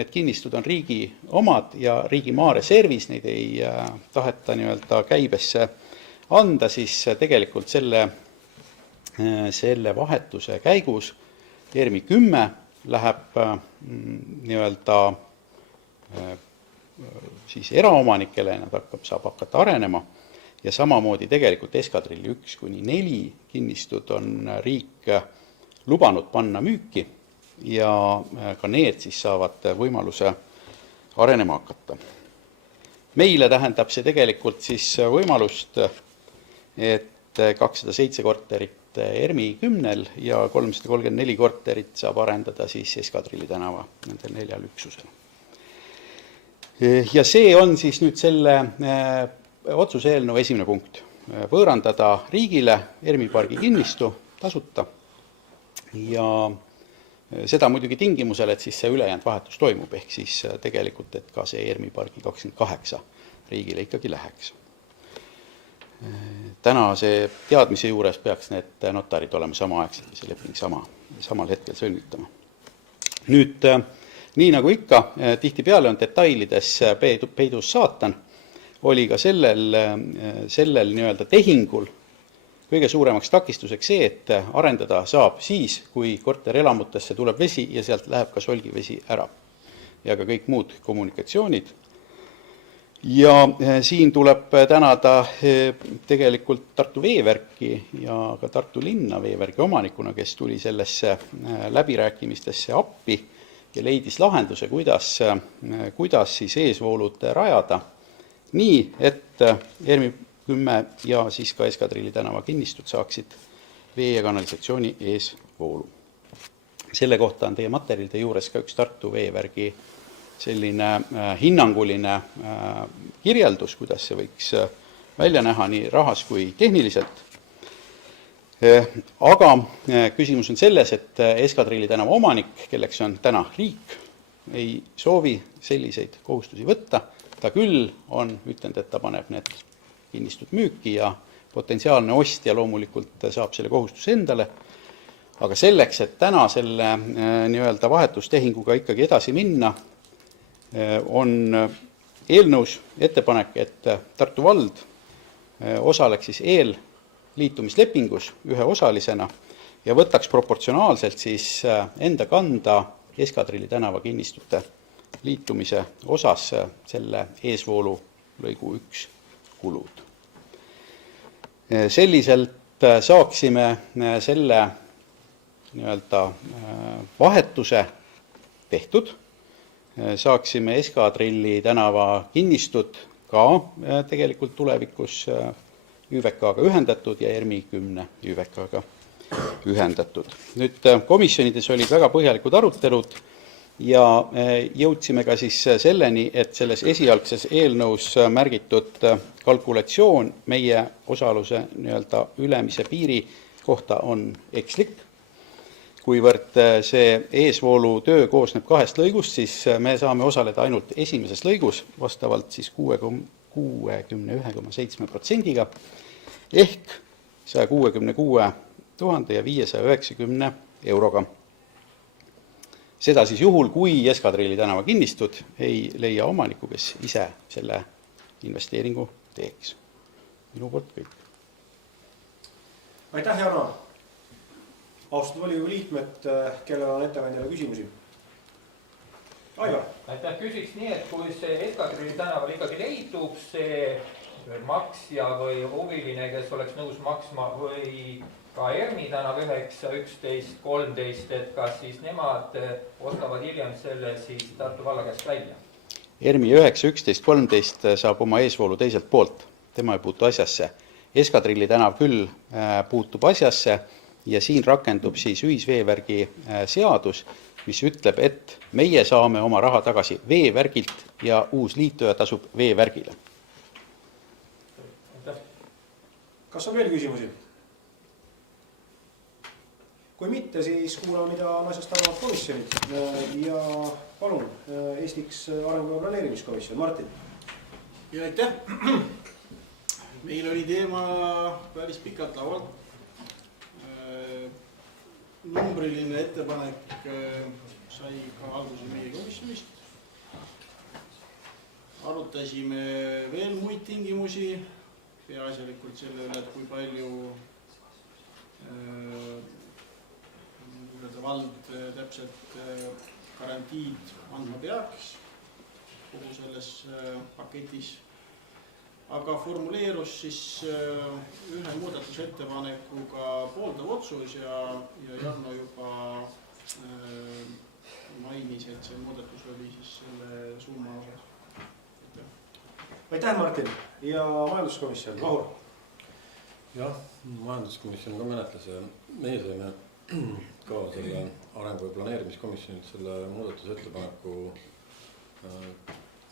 need kinnistud on riigi omad ja riigi maareservis, neid ei taheta nii-öelda käibesse anda, siis tegelikult selle vahetuse käigus ERMi 10 läheb nii-öelda siis eraomanikele, nad saab hakata arenema ja samamoodi tegelikult Eskadrilli 1–4 kinnistud on riik lubanud panna müüki ja ka need siis saavad võimaluse arenema hakata. Meile tähendab see tegelikult siis võimalust, et 207 korterit ERMi 10 ja 334 korterit saab arendada siis Eskadrilli tänava nendel 4 üksusel. Ja see on siis nüüd selle otsuse eelnõu esimene punkt. Võõrandada riigile ERMi pargi kinnistu tasuta ja seda muidugi tingimusel, et siis see ülejäänud vahetus toimub, ehk siis tegelikult, et ka see ERMi pargi 28 riigile ikkagi läheks. Täna see teadmise juures peaks need notarid olema samaaegselt ja see leping samal hetkel sõlmitama. Nüüd, nii nagu ikka, tihtipeale on detailides peidus saatan, oli ka sellel nii-öelda tehingul kõige suuremaks takistuseks see, et arendada saab siis, kui korterelamutesse tuleb vesi ja sealt läheb ka solgivesi ära ja ka kõik muud kommunikatsioonid. Ja siin tuleb tänada tegelikult Tartu Veeverki ja ka Tartu linna veevergi omanikuna, kes tuli sellesse läbirääkimistesse appi ja leidis lahenduse, kuidas siis eesvoolud rajada nii, et ERMi 10 ja siis ka Eskadrilli tänava kinnistud saaksid vee- ja kanalisatsiooni eesvoolu. Selle kohta on teie materjalide juures ka üks Tartu Veevergi selline hinnanguline kirjeldus, kuidas see võiks välja näha nii rahas kui tehniliselt. Aga küsimus on selles, et Eskadrilli tänava omanik, kelleks on täna riik, ei soovi selliseid kohustusi võtta. Ta küll on ütelnud, et ta paneb need kinnistud müüki ja potentsiaalne ostja loomulikult saab selle kohustuse endale. Aga selleks, et täna selle nii-öelda vahetustehinguga ikkagi edasi minna, on eelnõus ettepanek, et Tartu vald osaleks siis eelliitumislepingus ühe osalisena ja võtaks proportsionaalselt siis enda kanda Eskadrilli tänava kinnistute liitumise osas selle eesvoolu lõigu 1 kulud. Selliselt saaksime selle nii-öelda vahetuse tehtud, saaksime Eskadrilli tänava kinnistud ka tegelikult tulevikus ÜVK-ga ühendatud ja ERMi 10 ÜVK-ga ühendatud. Nüüd komisjonides olid väga põhjalikud arutelud ja jõudsime ka siis selleni, et selles esialgses eelnõus märgitud kalkulatsioon meie osaluse nii-öelda ülemise piiri kohta on ekslik. kuivõrd see eesvoolu töö koosneb 2 lõigust, siis me saame osaleda ainult esimeses lõigus, vastavalt siis 61,7%-ga ehk 166 590 euroga. Seda siis juhul, kui Eskadrilli tänava kinnistud ei leia omanikku, kes ise selle investeeringu teeks. Minu poolt kõik. Aitäh, Jarno! Austatud volikogu liikmed, kellel on ettekandjale küsimusi? Aivar! Aitäh, küsiks nii, et kui see Eskadrilli tänaval ikkagi leidub see maksja või huviline, kes oleks nõus maksma või ka ERMi tänav 9, 11, 13, et kas siis nemad ostavad hiljem selle siis Tartu valla käest välja? ERMi 9, 11, 13 saab oma eesvoolu teiselt poolt, tema ei puutu asjasse. Eskadrilli tänav küll puutub asjasse ja siin rakendub siis ühisveevärgi seadus, mis ütleb, et meie saame oma raha tagasi veevärgilt ja uus liituja tasub veevärgile. Kas on veel küsimusi? Kui mitte, siis kuulame, mida on asjast arvavad komisjonid. Ja palun, Eestiks arengu- ja planeerimiskomisjon. Martin. Ja aitäh! Meil oli teema päris pikalt laual. Numbriline ettepanek sai ka alguse meie komisjonist. Arutasime veel muid tingimusi, peaasjalikult selle üle, et kui palju vald täpselt garantiid andma peaks kogu selles paketis. Aga formuleerus siis ühe muudatusettepanekuga pooldav otsus ja Jarno juba mainis, et see muudatus oli siis selle summa osas. Aitäh, Martin! Ja majanduskomisjon, Mahur? Jah, majanduskomisjon ka menetles ja meie saime ka selle arengu- ja planeerimiskomisjonilt selle muudatusettepaneku,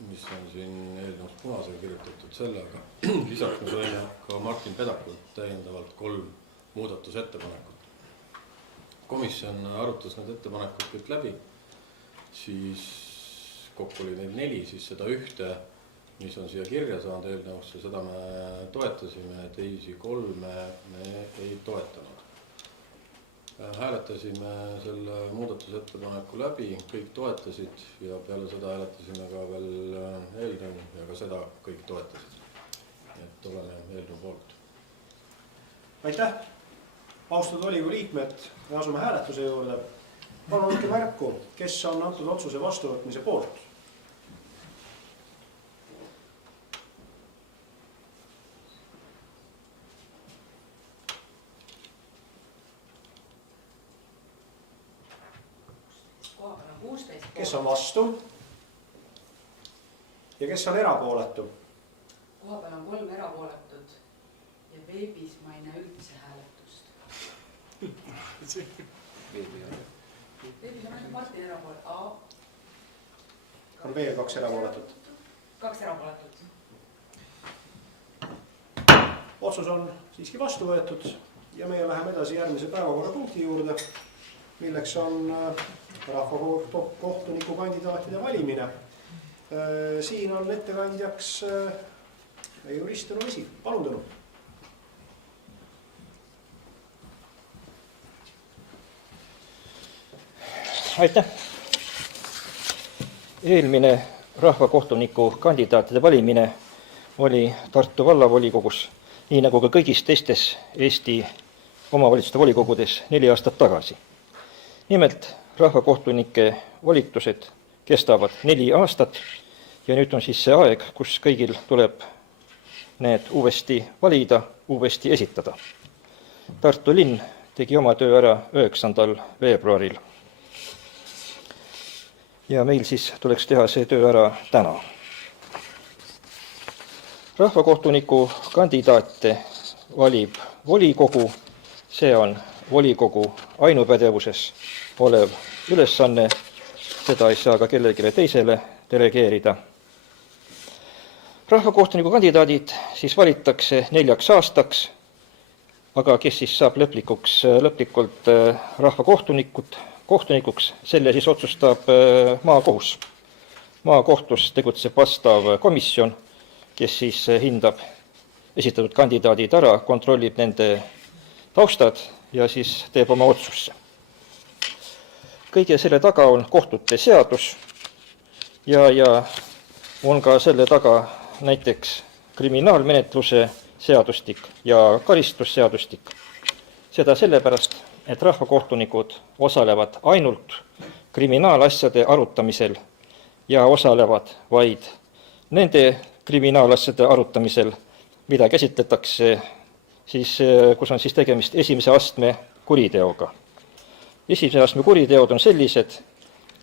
mis on siin eelnõus punasega kirjutatud sellega. Lisaks me saime ka Martin Pedakult täiendavalt 3 muudatusettepanekut. Komisjon arutas need ettepanekud kõik läbi, siis kokku oli neid 4, siis seda ühte, mis on siia kirja saanud eelnõusse, seda me toetasime, teisi 3 me ei toetanud. Hääletasime selle muudatusettepaneku läbi, kõik toetasid ja peale seda hääletasime ka veel eelnõu ja ka seda kõik toetasid. Et oleme eelnõu poolt. Aitäh! Austatud volikogu liikmed, me asume hääletuse juurde. Palun andke märku, kes on antud otsuse vastuvõtmise poolt. Kes on vastu ja kes on erapooletu? Kohapeal on 3 erapooletut ja veebis ma ei näe üldse hääletust. Veebis on ainult Martin erapooletu. On veel 2 erapooletut. 2 erapooletut. Otsus on siiski vastu võetud ja meie läheme edasi järgmise päevakorrapunkti juurde, milleks on rahvakohtuniku kandidaatide valimine. Siin on ettekandjaks jurist Tõnu Vesi. Palun, Tõnu. Aitäh. Eelmine rahvakohtuniku kandidaatide valimine oli Tartu vallavolikogus, nii nagu ka kõigis teistes Eesti omavalitsuste volikogudes 4 aastat tagasi. Nimelt rahvakohtunike volitused kestavad 4 aastat ja nüüd on siis see aeg, kus kõigil tuleb need uuesti valida, uuesti esitada. Tartu linn tegi oma töö ära 9. veebruaril. Ja meil siis tuleks teha see töö ära täna. Rahvakohtuniku kandidaate valib volikogu, see on volikogu ainupädevuses olev ülesanne, seda ei saa ka kellelegi teisele delegeerida. Rahvakohtuniku kandidaadid siis valitakse 4 aastaks aga kes siis saab lõplikult rahvakohtunikuks, selle siis otsustab maakohus. Maakohtus tegutseb vastav komisjon, kes siis hindab esitatud kandidaadid ära, kontrollib nende taustad ja siis teeb oma otsusse. Kõige selle taga on kohtute seadus ja on ka selle taga näiteks kriminaalmenetluse seadustik ja karistusseadustik. Seda sellepärast, et rahvakohtunikud osalevad ainult kriminaalasjade arutamisel ja osalevad vaid nende kriminaalasjade arutamisel, mida käsitletakse siis, kus on siis tegemist esimese astme kuriteoga. Esimese astme kuriteod on sellised,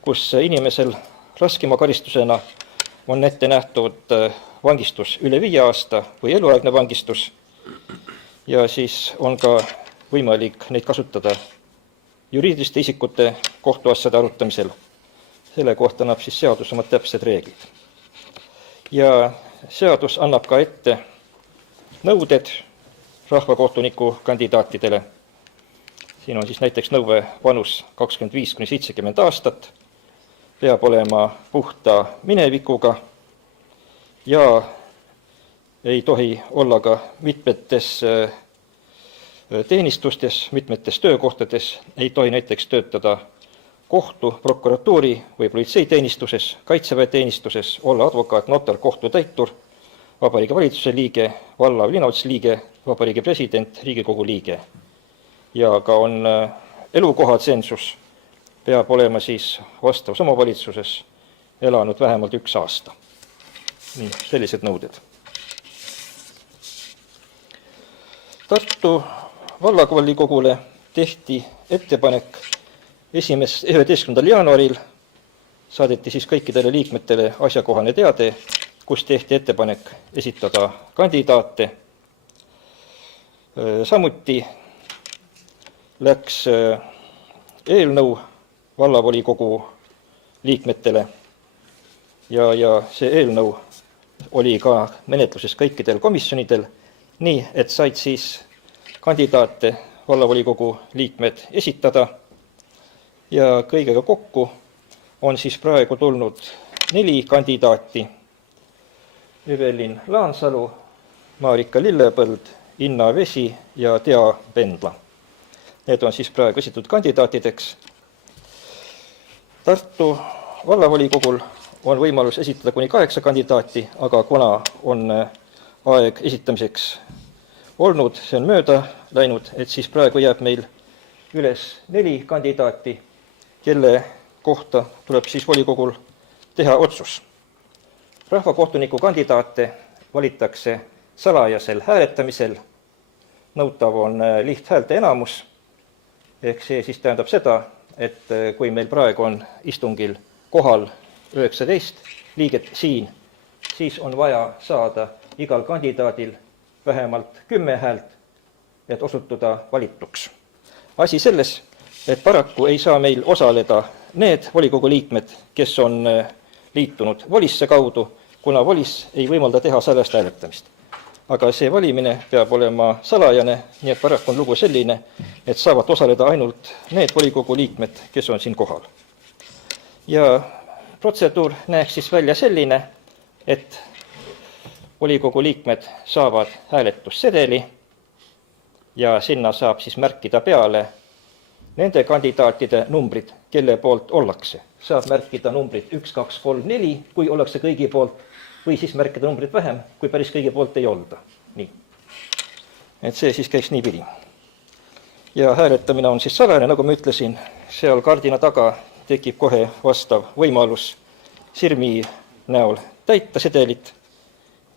kus inimesel raskema karistusena on ette nähtud vangistus üle 5 aasta või eluaegne vangistus ja siis on ka võimalik neid kasutada juriidiliste isikute kohtuasjade arutamisel. Selle kohta annab siis seadus omad täpsed reeglid. Ja seadus annab ka ette nõuded rahvakohtuniku kandidaatidele. Siin on siis näiteks nõue vanus 25–70 aastat, peab olema puhta minevikuga ja ei tohi olla ka mitmetes teenistustes, mitmetes töökohtades, ei tohi näiteks töötada kohtu, prokuratuuri või politseiteenistuses, kaitseväeteenistuses, olla advokaat, notar, kohtutäitur, Vabariigi Valitsuse liige, valla- või linnavalitsuse Vabariigi president, Riigikogu liige. Ja ka on elukohatsensus, peab olema siis vastavas omavalitsuses elanud vähemalt 1 aasta. Nii, sellised nõuded. Tartu vallavolikogule tehti ettepanek 11. jaanuaril, saadeti siis kõikidele liikmetele asjakohane teade, kus tehti ettepanek esitada kandidaate. Samuti läks eelnõu vallavolikogu liikmetele ja see eelnõu oli ka menetluses kõikidel komisjonidel, nii et said siis kandidaate vallavolikogu liikmed esitada ja kõigega kokku on siis praegu tulnud 4 kandidaati. Evelin Laansalu, Marika Lillepõld, Inna Vesi ja Tea Pendla. Need on siis praegu esitatud kandidaatideks. Tartu vallavolikogul on võimalus esitada kuni 8 kandidaati, aga kuna on aeg esitamiseks olnud, see on mööda läinud, et siis praegu jääb meil üles 4 kandidaati, kelle kohta tuleb siis volikogul teha otsus. Rahvakohtuniku kandidaate valitakse salajasel hääletamisel, nõutav on lihthäälte enamus, ehk see siis tähendab seda, et kui meil praegu on istungil kohal 19 liiget siin, siis on vaja saada igal kandidaadil vähemalt 10 häält, et osutuda valituks. Asi selles, et paraku ei saa meil osaleda need volikogu liikmed, kes on liitunud volisse kaudu, kuna volis ei võimalda teha salajast hääletamist. Aga see valimine peab olema salajane, nii et paraku on lugu selline, et saavad osaleda ainult need volikogu liikmed, kes on siin kohal. Ja protseduur näeks siis välja selline, et volikogu liikmed saavad hääletussedeli ja sinna saab siis märkida peale nende kandidaatide numbrid, kelle poolt ollakse. Saab märkida numbrid 1, 2, 3, 4, kui ollakse kõigi poolt, või siis märkida numbrid vähem, kui päris kõigi poolt ei olda. Nii. Et see siis käiks nii pidi. Ja hääletamine on siis salajane, nagu ma ütlesin, seal kardina taga tekib kohe vastav võimalus sirmi näol täita sedelit.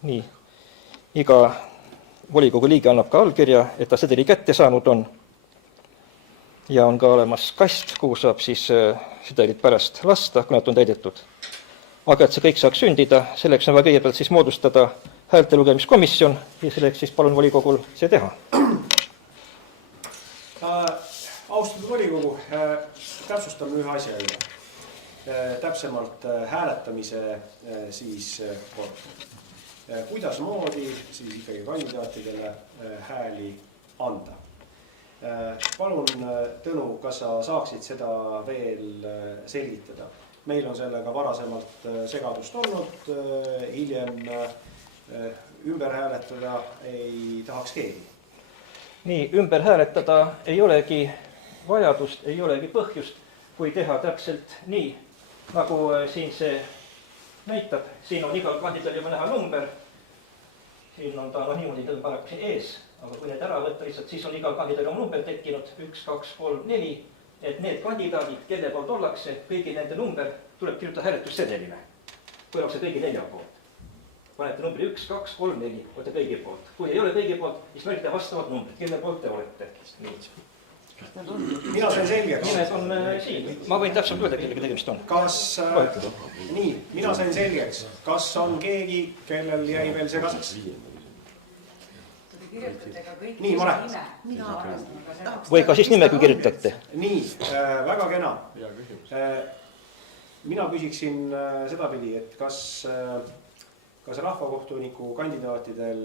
Nii. Iga volikogu liige annab ka allkirja, et ta sedeli kätte saanud on. Ja on ka olemas kast, kuhu saab siis sedelit pärast lasta, kui nad on täidetud. Aga et see kõik saaks sündida, selleks on vaja kõigepealt siis moodustada häälte lugemiskomisjon ja selleks siis palun volikogul see teha. Austatud volikogu, täpsustame ühe asja üle. Täpsemalt hääletamise siis kord. Kuidas moodi siis ikkagi kandidaatidele hääli anda? Palun, Tõnu, kas sa saaksid seda veel selgitada? Meil on sellega varasemalt segadust olnud, hiljem ümber hääletada ei tahaks keegi. Nii, ümber hääletada ei olegi vajadust, ei olegi põhjust, kui teha täpselt nii, nagu siin see näitab. Siin on igal kandidaadil juba näha number. Siin on ta niimoodi paraku siin ees, aga kui need ära võtta lihtsalt, siis on igal kandidaadil oma number tekkinud, 1, 2, 3, 4, et need kandidaadid, kelle poolt ollakse, kõigi nende number tuleb kirjutada hääletussedelile. Kui ollakse kõigi 4 poolt. Panete numbri 1, 2, 3, 4, olete kõigi poolt. Kui ei ole kõigi poolt, siis märgite vastavad numbrid, kelle poolt te olete. Mina sain selgeks. Nimed on siin. Ma võin täpselt öelda, kellega tegemist on. Nii, mina sain selgeks. Kas on keegi, kellel jäi veel segaseks? Nii, Mare. Või ka siis nime, kui kirjutate. Nii, väga kena. Mina küsiksin sedapidi, et kas rahvakohtuniku kandidaatidel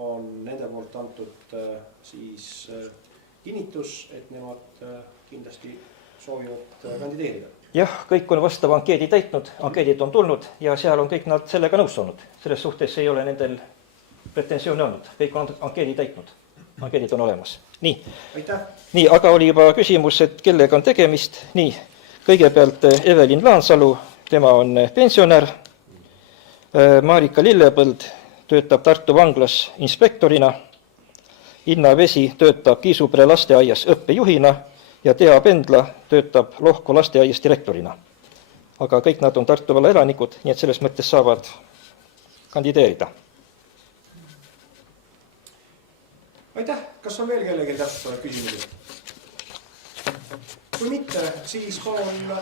on nende poolt antud siis kinnitus, et nemad kindlasti soovivad kandideerida? Jah, kõik on vastava ankeedi täitnud, ankeedid on tulnud ja seal on kõik nad sellega nõus olnud. Selles suhtes ei ole nendel pretensiooni olnud, kõik on ankeedi täitnud, ankeedid on olemas. Nii. Aitäh. Nii, aga oli juba küsimus, et kellega on tegemist. Nii, kõigepealt Evelin Laansalu, tema on pensionär. Marika Lillepõld töötab Tartu vanglas inspektorina. Inna Vesi töötab Kiisupere lasteaias õppejuhina ja Tea Pendla töötab Lohko lasteaias direktorina. Aga kõik nad on Tartu valla elanikud, nii et selles mõttes saavad kandideerida. Aitäh. Kas on veel kellegi täpsustavaid küsimusi? Kui mitte, siis palun...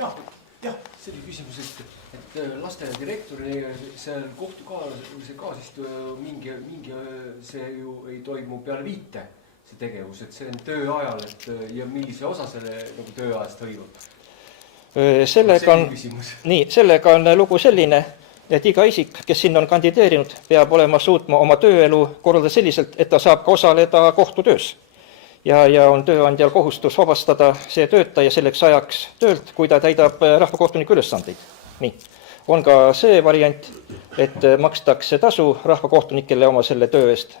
Jah. See oli küsimus, et lasteaia direktori seal kaasistuja mingi see ju ei toimu peale 5 see tegevus, et see on tööajal, ja millise osa selle tööajast hõivab? Sellega on lugu selline, et iga isik, kes sinna on kandideerinud, peab olema suutma oma tööelu korraldada selliselt, et ta saab ka osaleda kohtutöös. Ja on tööandjal kohustus vabastada see töötaja selleks ajaks töölt, kui ta täidab rahvakohtuniku ülesandeid. Nii. On ka see variant, et makstakse tasu rahvakohtunikele oma selle töö eest.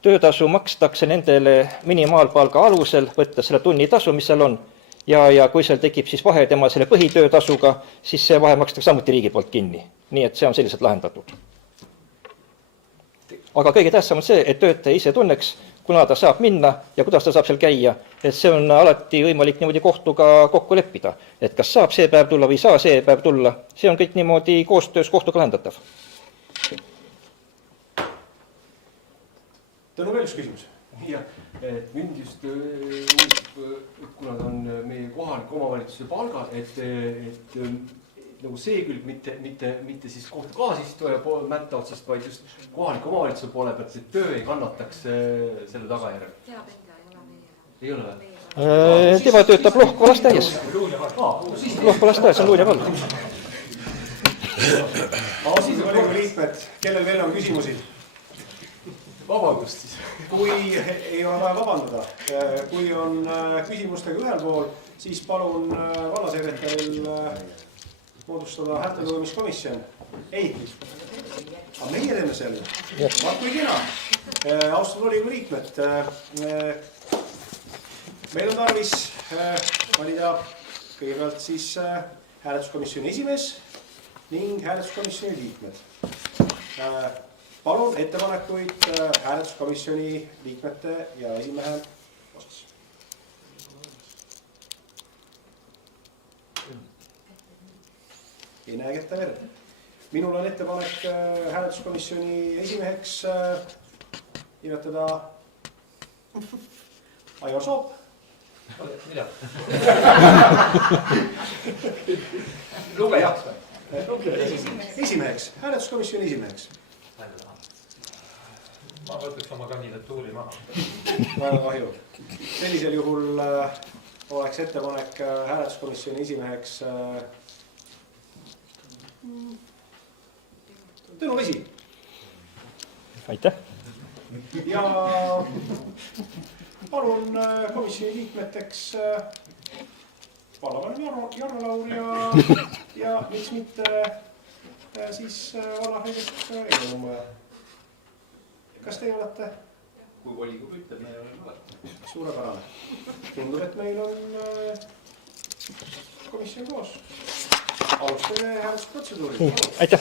Töötasu makstakse nendele minimaalpalga alusel, võtta selle tunnitasu, mis seal on. Ja kui seal tekib siis vahe tema selle põhitöötasuga, siis see vahe makstakse samuti riigi poolt kinni. Nii et see on selliselt lahendatud. Aga kõige tähtsam on see, et töötaja ise tunneks, kuna ta saab minna ja kuidas ta saab seal käia, et see on alati võimalik niimoodi kohtuga kokku leppida, et kas saab see päev tulla või ei saa see päev tulla, see on kõik niimoodi koostöös kohtuga lahendatav. Tõnu veel üks küsimus. Jah, et mind just kuna ta on meie kohaliku omavalitsuse palga, et nagu see külg mitte siis kohtu kaasistuja mätta otsast, vaid just kohaliku omavalitsuse poole pealt, et töö ei kannataks selle tagajärjel. Ei ole või? Tema töötab Lohko lasteaias. Lohko lasteaias on Luulja vald. Austatud volikogu liikmed, kellel veel on küsimusi? Vabandust siis. Kui ei ole vaja vabandada, kui on küsimustega ühel pool, siis palun vallasekretäril moodustada häältelugemiskomisjon. Ei, aga meie teeme selle. Vaat kui kena. Austatud volikogu liikmed, meil on tarvis valida kõigepealt siis hääletuskomisjoni esimees ning hääletuskomisjoni liikmed. Palun ettepanekuid hääletuskomisjoni liikmete ja esimehe osas. Ei näe kätte verd. Minul on ettepanek hääletuskomisjoni esimeheks nimetada Aivar Soop. Mida? Luge jaks või? Esimeheks, hääletuskomisjoni esimeheks. Ma võtaks oma kandidatuuri maha. Väga kahju. Sellisel juhul oleks ettepanek hääletuskomisjoni esimeheks Tõnu Vesi. Aitäh. Ja palun komisjoni liikmeteks vallavanem Jarno Laur ja miks mitte siis vallapresident Eino Nummoja. Kas teie olete? Kui volikogu ütleb, meil on olemas. Suurepärane. Tundub, et meil on komisjon koos. Alustame hääletusprotseduuri. Aitäh!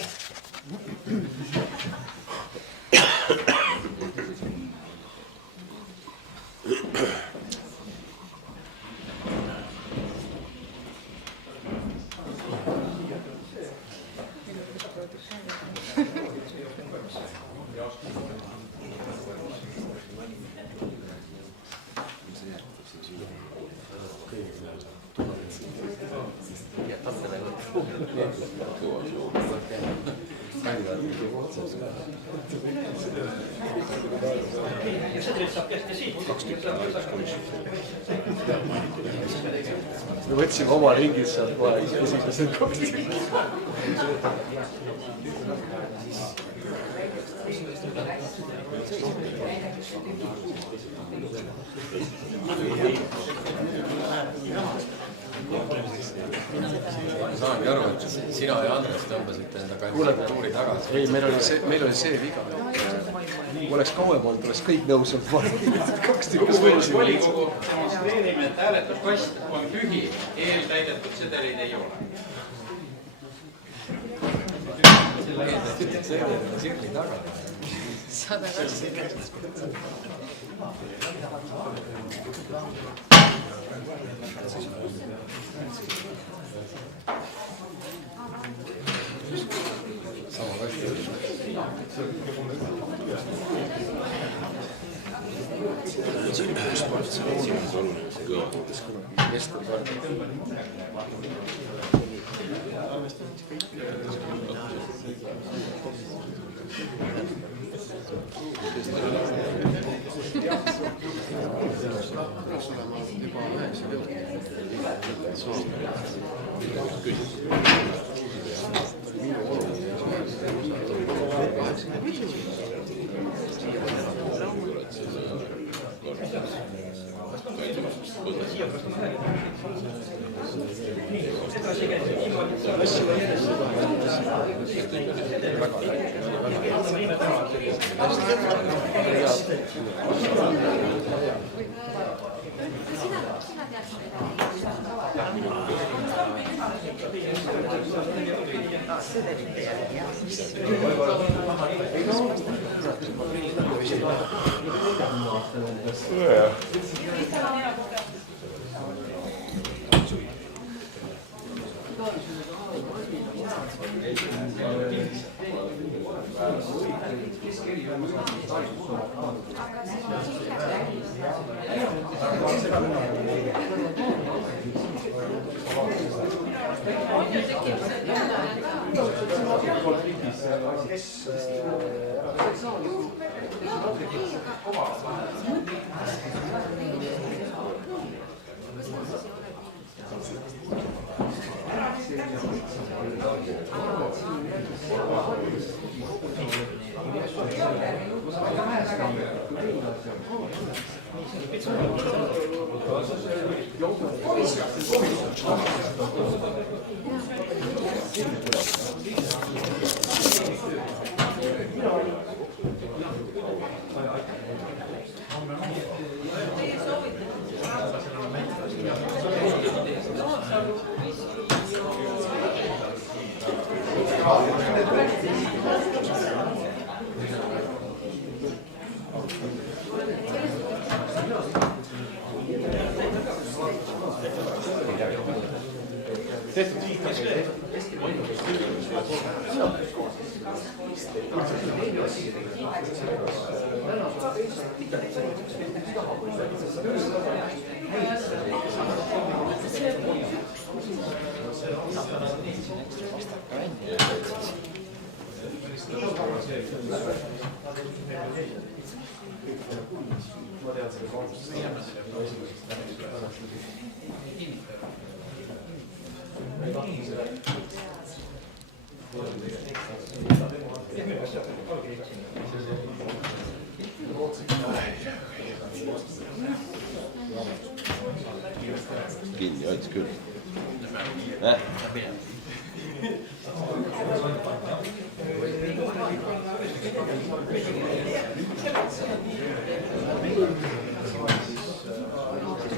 Me võtsime oma ringid sealt kohe esimesed kohti. Ma saangi aru, et sina ja Andres tõmbasite enda kandidatuuri tagasi. Ei, meil oli see viga. Kui oleks kauem olnud, oleks kõik nõus olnud. Volikogu demonstreerime, et hääletuskast on tühi, eeltäidetud sedeleid ei ole. See oli Sirli taga. 120. Sama kasti. kinni, hoidis küll.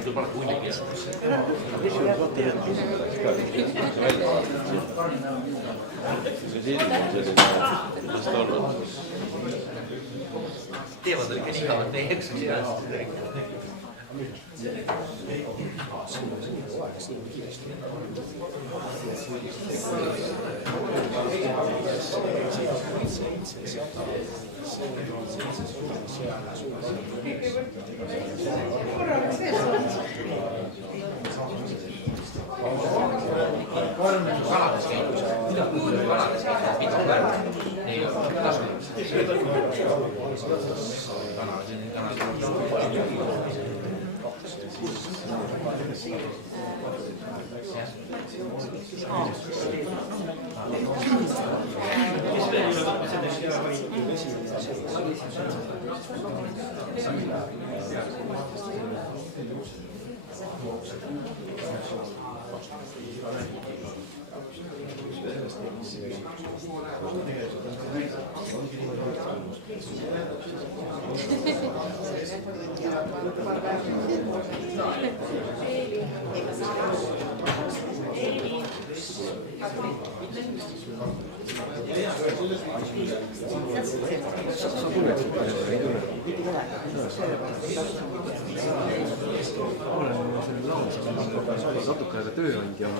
Tuleb alati hunnigi jääda. See silm on selline, mis ta olnud. Teevad ikka nii kaua, et ei eksaks jääda. natuke aega tööandja on.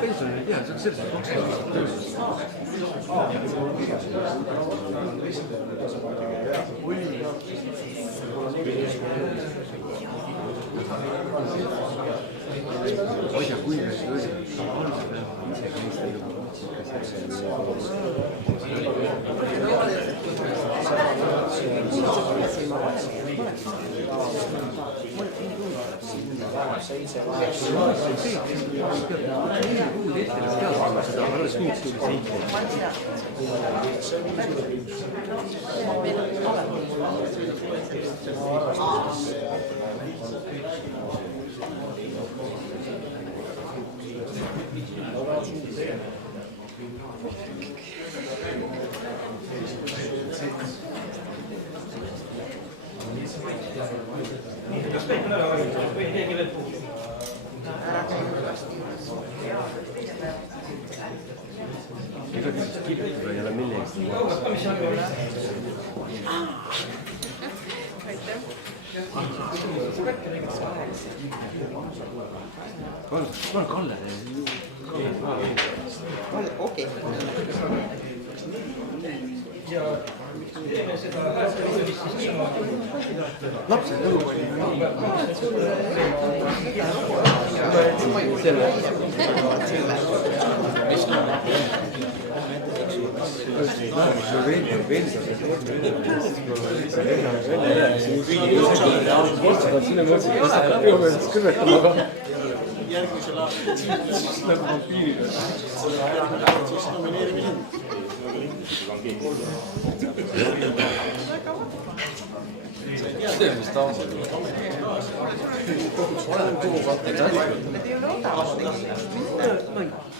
Pension ei tea, see on selles asja, kui me ma olen Kalle. Okei. Ja teeme seda lapsed nõu oli. Järgmisel aastal siis nagu vampiirid. Siis nomineerimised. See on vist ammul.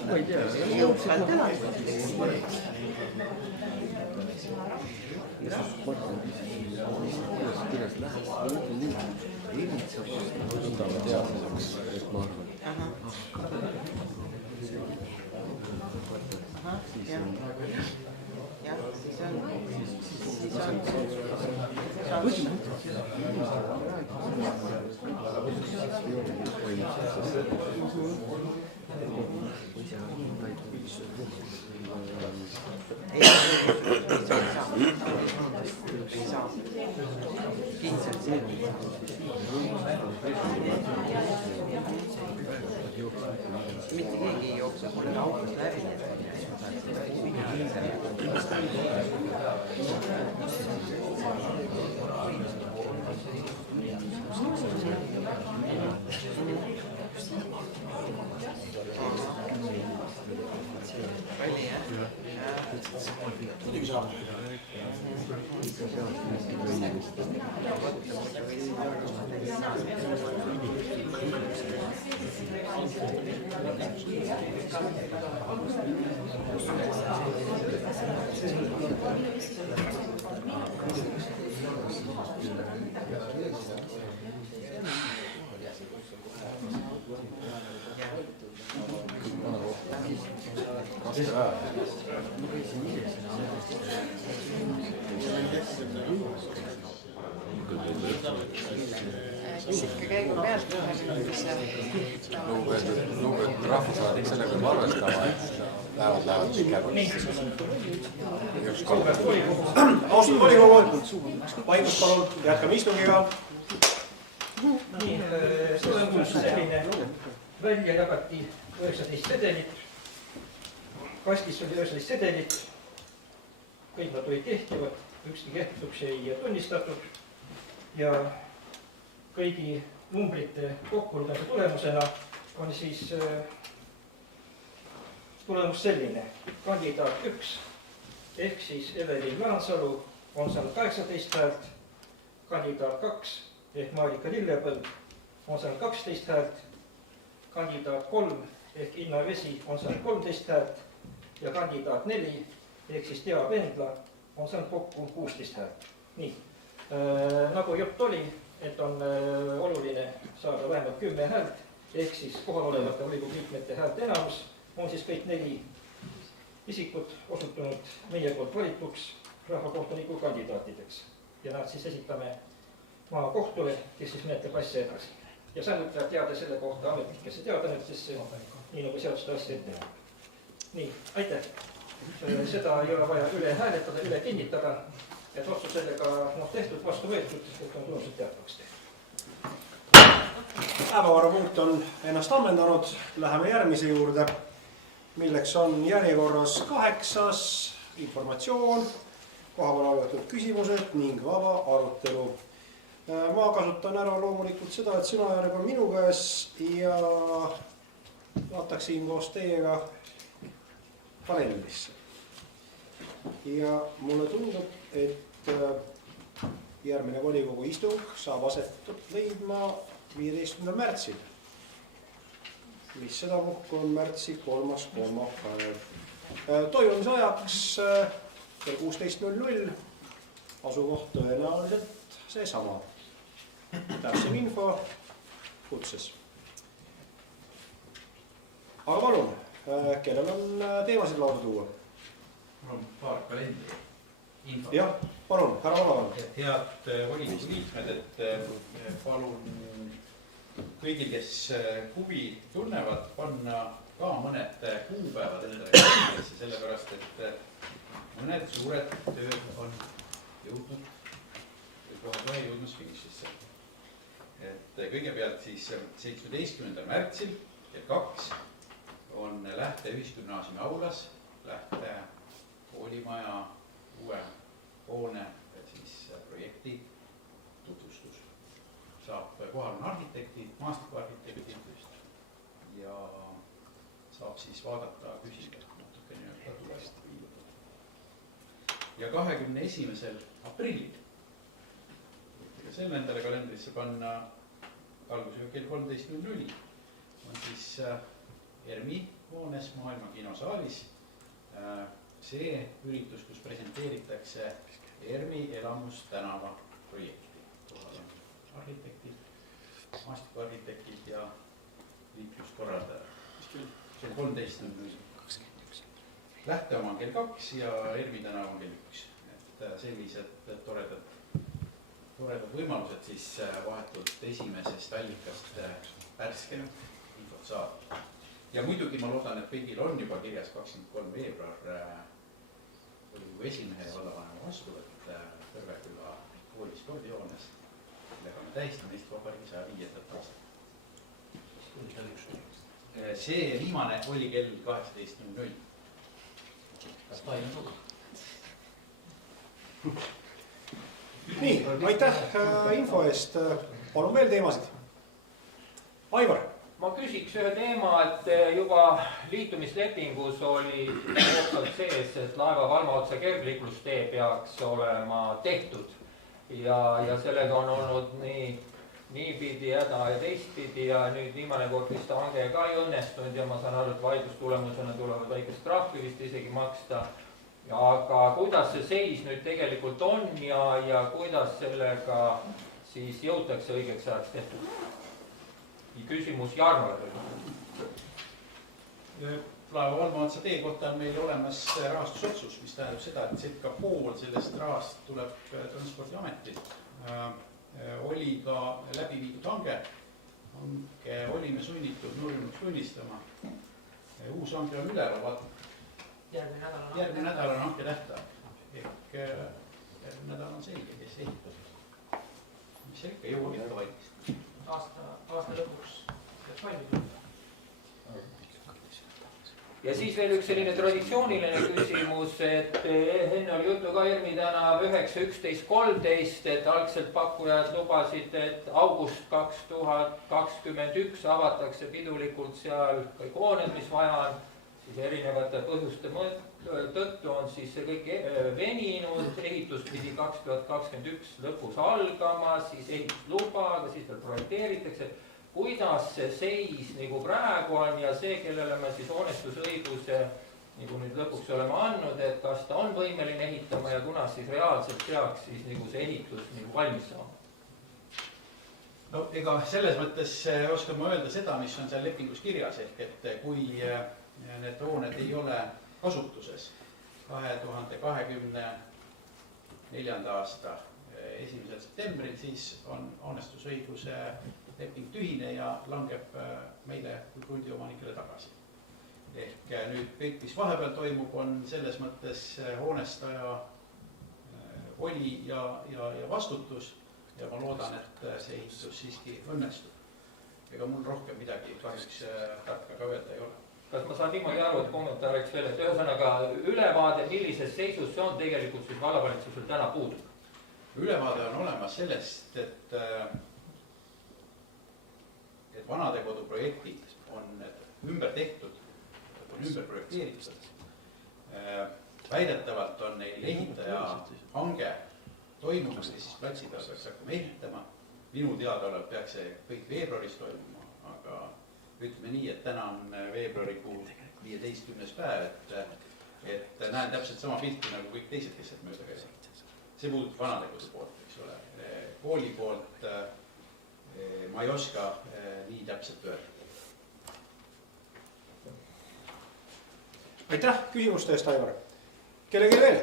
Ma ei tea. Võtame teadmiseks, et ma arvan. Mitte keegi ei jookse mulle august läbi. Muidugi saab. käigu pealt lugupeetud rahvasaadik, sellega peab arvestama, et lähevad austatud volikogu, vaikust palun, jätkame istungiga. Nii, tulemus selline, välja jagati 19 sedelit, kastis oli 19 sedelit, kõik nad olid kehtivad, ükski kehtetuks ei tunnistatud ja kõigi numbrite kokkulugemise tulemusena on siis tulemus selline. Kandidaat 1 ehk siis Evelin Laansalu on saanud 18 häält, kandidaat 2 ehk Marika Lillepõld on saanud 12 häält, kandidaat 3 ehk Inna Vesi on saanud 13 häält ja kandidaat 4 ehk siis Tea Pendla on saanud kokku 16 häält. Nii, nagu jutt oli, et on oluline saada vähemalt 10 häält, ehk siis kohalolevate volikogu liikmete häälte enamus, on siis kõik 4 isikut osutunud meie poolt valituks rahvakohtuniku kandidaatideks. Ja nad siis esitame maakohtule, kes siis menetleb asja edasi. Ja samuti peab teada selle kohta ametnikesse teadanemisesse, nii nagu seaduste asja ette näeb. Nii, aitäh. Seda ei ole vaja üle hääletada, üle kinnitada, et otsus sellega tehtud, vastu võetud, et on tulemused teatavaks tehtud. Päevakorrapunkt on ennast ammendanud, läheme järgmise juurde, milleks on järjekorras 8. informatsioon, kohapeal algatud küsimused ning vaba arutelu. Ma kasutan ära loomulikult seda, et sõnajärg on minu käes ja vaataksin koos teiega paneelisse. Ja mulle tundub, et järgmine volikogu istung saab aset leidma 15. märtsil, mis sedapuhku on märtsi 3. kolmapäev. Toimumise ajaks kell 16.00, asukoht tõenäoliselt seesama. Täpsem info kutses. Aga palun, kellel on teemasid lauda tuua? Mul on paar kalendri info. Jah, palun, härra Valavan. Head volikogu liikmed, et palun kõigil, kes huvi tunnevad, panna ka mõned kuupäevad endale kalendrisse, sellepärast et mõned suured tööd on jõudnud kohe jõudmas finišisse. Et kõigepealt siis 17. märtsil kell 2 on Lähte ühisgümnaasiumi aulas Lähte koolimaja uue hoone siis projekti tutvustus. Saab kohal on arhitektid, maastikuarhitektid ja saab siis vaadata küsida natuke nii-öelda tulevast viiluda. Ja 21. aprillil selle endale kalendrisse panna algusega kell 13.00 on siis ERMi hoones Maailma kinosaalis see üritus, kus presenteeritakse ERMi elamustänava projekti. Kohal on arhitektid, maastikuarhitektid ja liikluskorraldajad. See on 13.00. Lähte oma on kell 2 ja ERMi tänav on kell 1. Et sellised toredad võimalused siis vahetult esimesest allikast värsket infot saada. Ja muidugi ma loodan, et kõigil on juba kirjas 23. veebruar volikogu esimehe ja vallavanema vastuvõtt Kõrveküla kooli spordihoones, millega me tähistame Eesti Vabariigi 105. aastat. See viimane oli kell 18.00. Kas toimub lugu? Nii, aitäh info eest. Palun veel teemasid. Aivar. Ma küsiks ühe teema, et juba liitumislepingus oli otsalt sees, et laeva Valma-Otsa kergliiklustee peaks olema tehtud. Ja sellega on olnud nii niipidi häda ja teistpidi ja nüüd viimane kord vist hange ka ei õnnestunud ja ma saan aru, et vaidlustulemusena tulevad väikest trahvi vist isegi maksta. Aga kuidas see seis nüüd tegelikult on ja kuidas sellega siis jõutakse õigeks ajaks tehtud? Küsimus Jarnole. Laeva Valmaotsa tee kohta on meil olemas rahastusotsus, mis tähendab seda, et circa pool sellest rahast tuleb Transpordiametilt. Oli ka läbi viidud hange olime sunnitud nurjunuks tunnistama. Uus hange on üleval, järgmine nädal on hanke tähtaeg. Ehk järgmine nädal on selge, kes ehitab. Mis ikka jõuab ikka valmis. Aasta lõpuks peaks valmis. Ja siis veel üks selline traditsiooniline küsimus, et enne oli juttu ka Ermi tänav 9.11.13, et algselt pakkujad lubasid, et august 2021 avatakse pidulikult seal kõik hooned, mis vaja on, siis erinevate põhjuste tõttu on siis see kõik veninud, ehitus pidi 2021 lõpus algama, siis ehitusluba, aga siis veel projekteeritakse. Kuidas see seis nagu praegu on ja see, kellele me siis hoonestusõiguse nagu nüüd lõpuks oleme andnud, et kas ta on võimeline ehitama ja kuna siis reaalselt peaks siis nagu see ehitus nagu valmis saama? No ega selles mõttes oskan ma öelda seda, mis on seal lepingus kirjas, ehk et kui need hooned ei ole kasutuses 2024. aasta 1. septembril, siis on hoonestusõiguse leping tühine ja langeb meile kui krundiomanikele tagasi. Ehk nüüd kõik, mis vahepeal toimub, on selles mõttes hoonestaja oli ja vastutus ja ma loodan, et see ehitus siiski õnnestub. Ega mul rohkem midagi kahjuks tarka ka öelda ei ole. Kas ma saan niimoodi aru, et kommentaariks veel, et ühesõnaga ülevaade, millises seisus see on tegelikult siis vallavalitsusel täna puudub? Ülevaade on olemas sellest, et vanadekodu projektid on ümber tehtud, on ümber projekteeritud. Väidetavalt on neil ehitaja hange toimumas ja siis platsi peal peaks hakkama ehitama. Minu teada peaks see kõik veebruaris toimuma, aga ütleme nii, et täna on veebruarikuu 15. päev, et näen täpselt sama pilti nagu kõik teised, kes sealt mööda käivad. See puudutab vanadekodu poolt, eks ole. Kooli poolt ma ei oska nii täpselt öelda. Aitäh küsimuste eest, Aivar. Kellegi veel?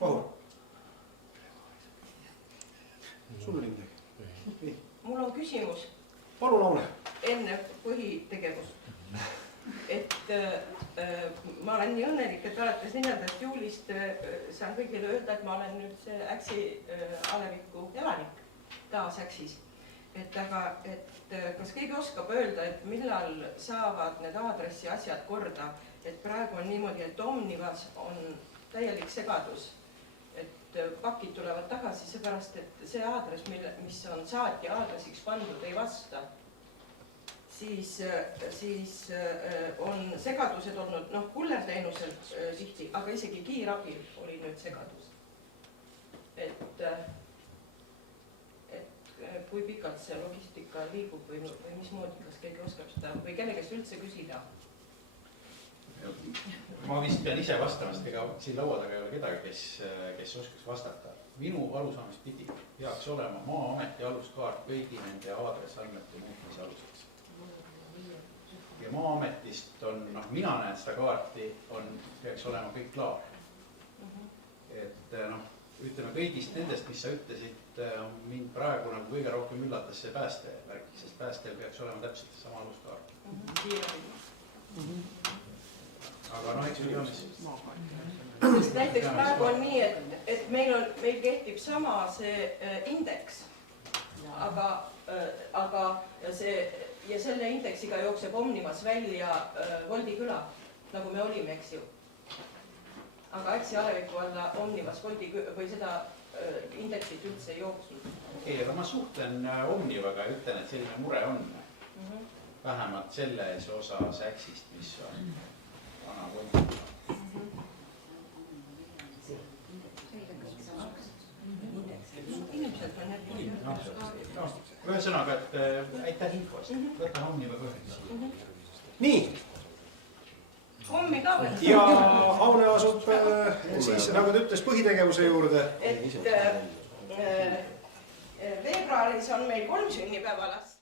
Vahur. Sul oli midagi? Mul on küsimus. Palun, Aune. Enne põhitegevust. Et ma olen nii õnnelik, et alates 4. juulist saan kõigile öelda, et ma olen nüüd see Äksi aleviku elanik taas Äksis. Aga kas keegi oskab öelda, et millal saavad need aadressi asjad korda, et praegu on niimoodi, et Omnivas on täielik segadus, et pakid tulevad tagasi, seepärast, et see aadress, mis on saatja aadressiks pandud, ei vasta. Siis on segadused olnud, kullerteenusel tihti, aga isegi kiirabil oli nüüd segadus. Et kui pikalt see logistika liigub või mismoodi, kas keegi oskab seda või kellegest üldse küsida? Ma vist pean ise vastama, sest ega siin laua taga ei ole kedagi, kes oskaks vastata. Minu alusaamist pidi peaks olema Maa-ameti aluskaart kõigi nende aadressandmete muutmise aluseks. Ja Maa-ametist on, mina näen seda kaarti, peaks olema kõik klaar. Et ütleme kõigist nendest, mis sa ütlesid, mind praegu kõige rohkem üllatas see päästevärk, sest päästel peaks olema täpselt sama aluskaart. Aga eks me teame siis. Näiteks praegu on nii, et meil kehtib sama see indeks, aga ja selle indeksiga jookseb Omnivas välja Voldi küla, nagu me olime, eks ju. Aga Äksi aleviku alla Omnivas Voldi või seda indeksit üldse ei jooksnud. Ei, aga ma suhtlen Omnivaga ja ütlen, et selline mure on. Vähemalt selles osas Äksist, mis on vana Voldi küla. inimesed on jälle. ühesõnaga, et aitäh infost, võtan hommi juba põhjus. nii. hommi ka veel. ja Aune asub siis, nagu ta ütles, põhitegevuse juurde. et veebruaris on meil 3 sünnipäevalast.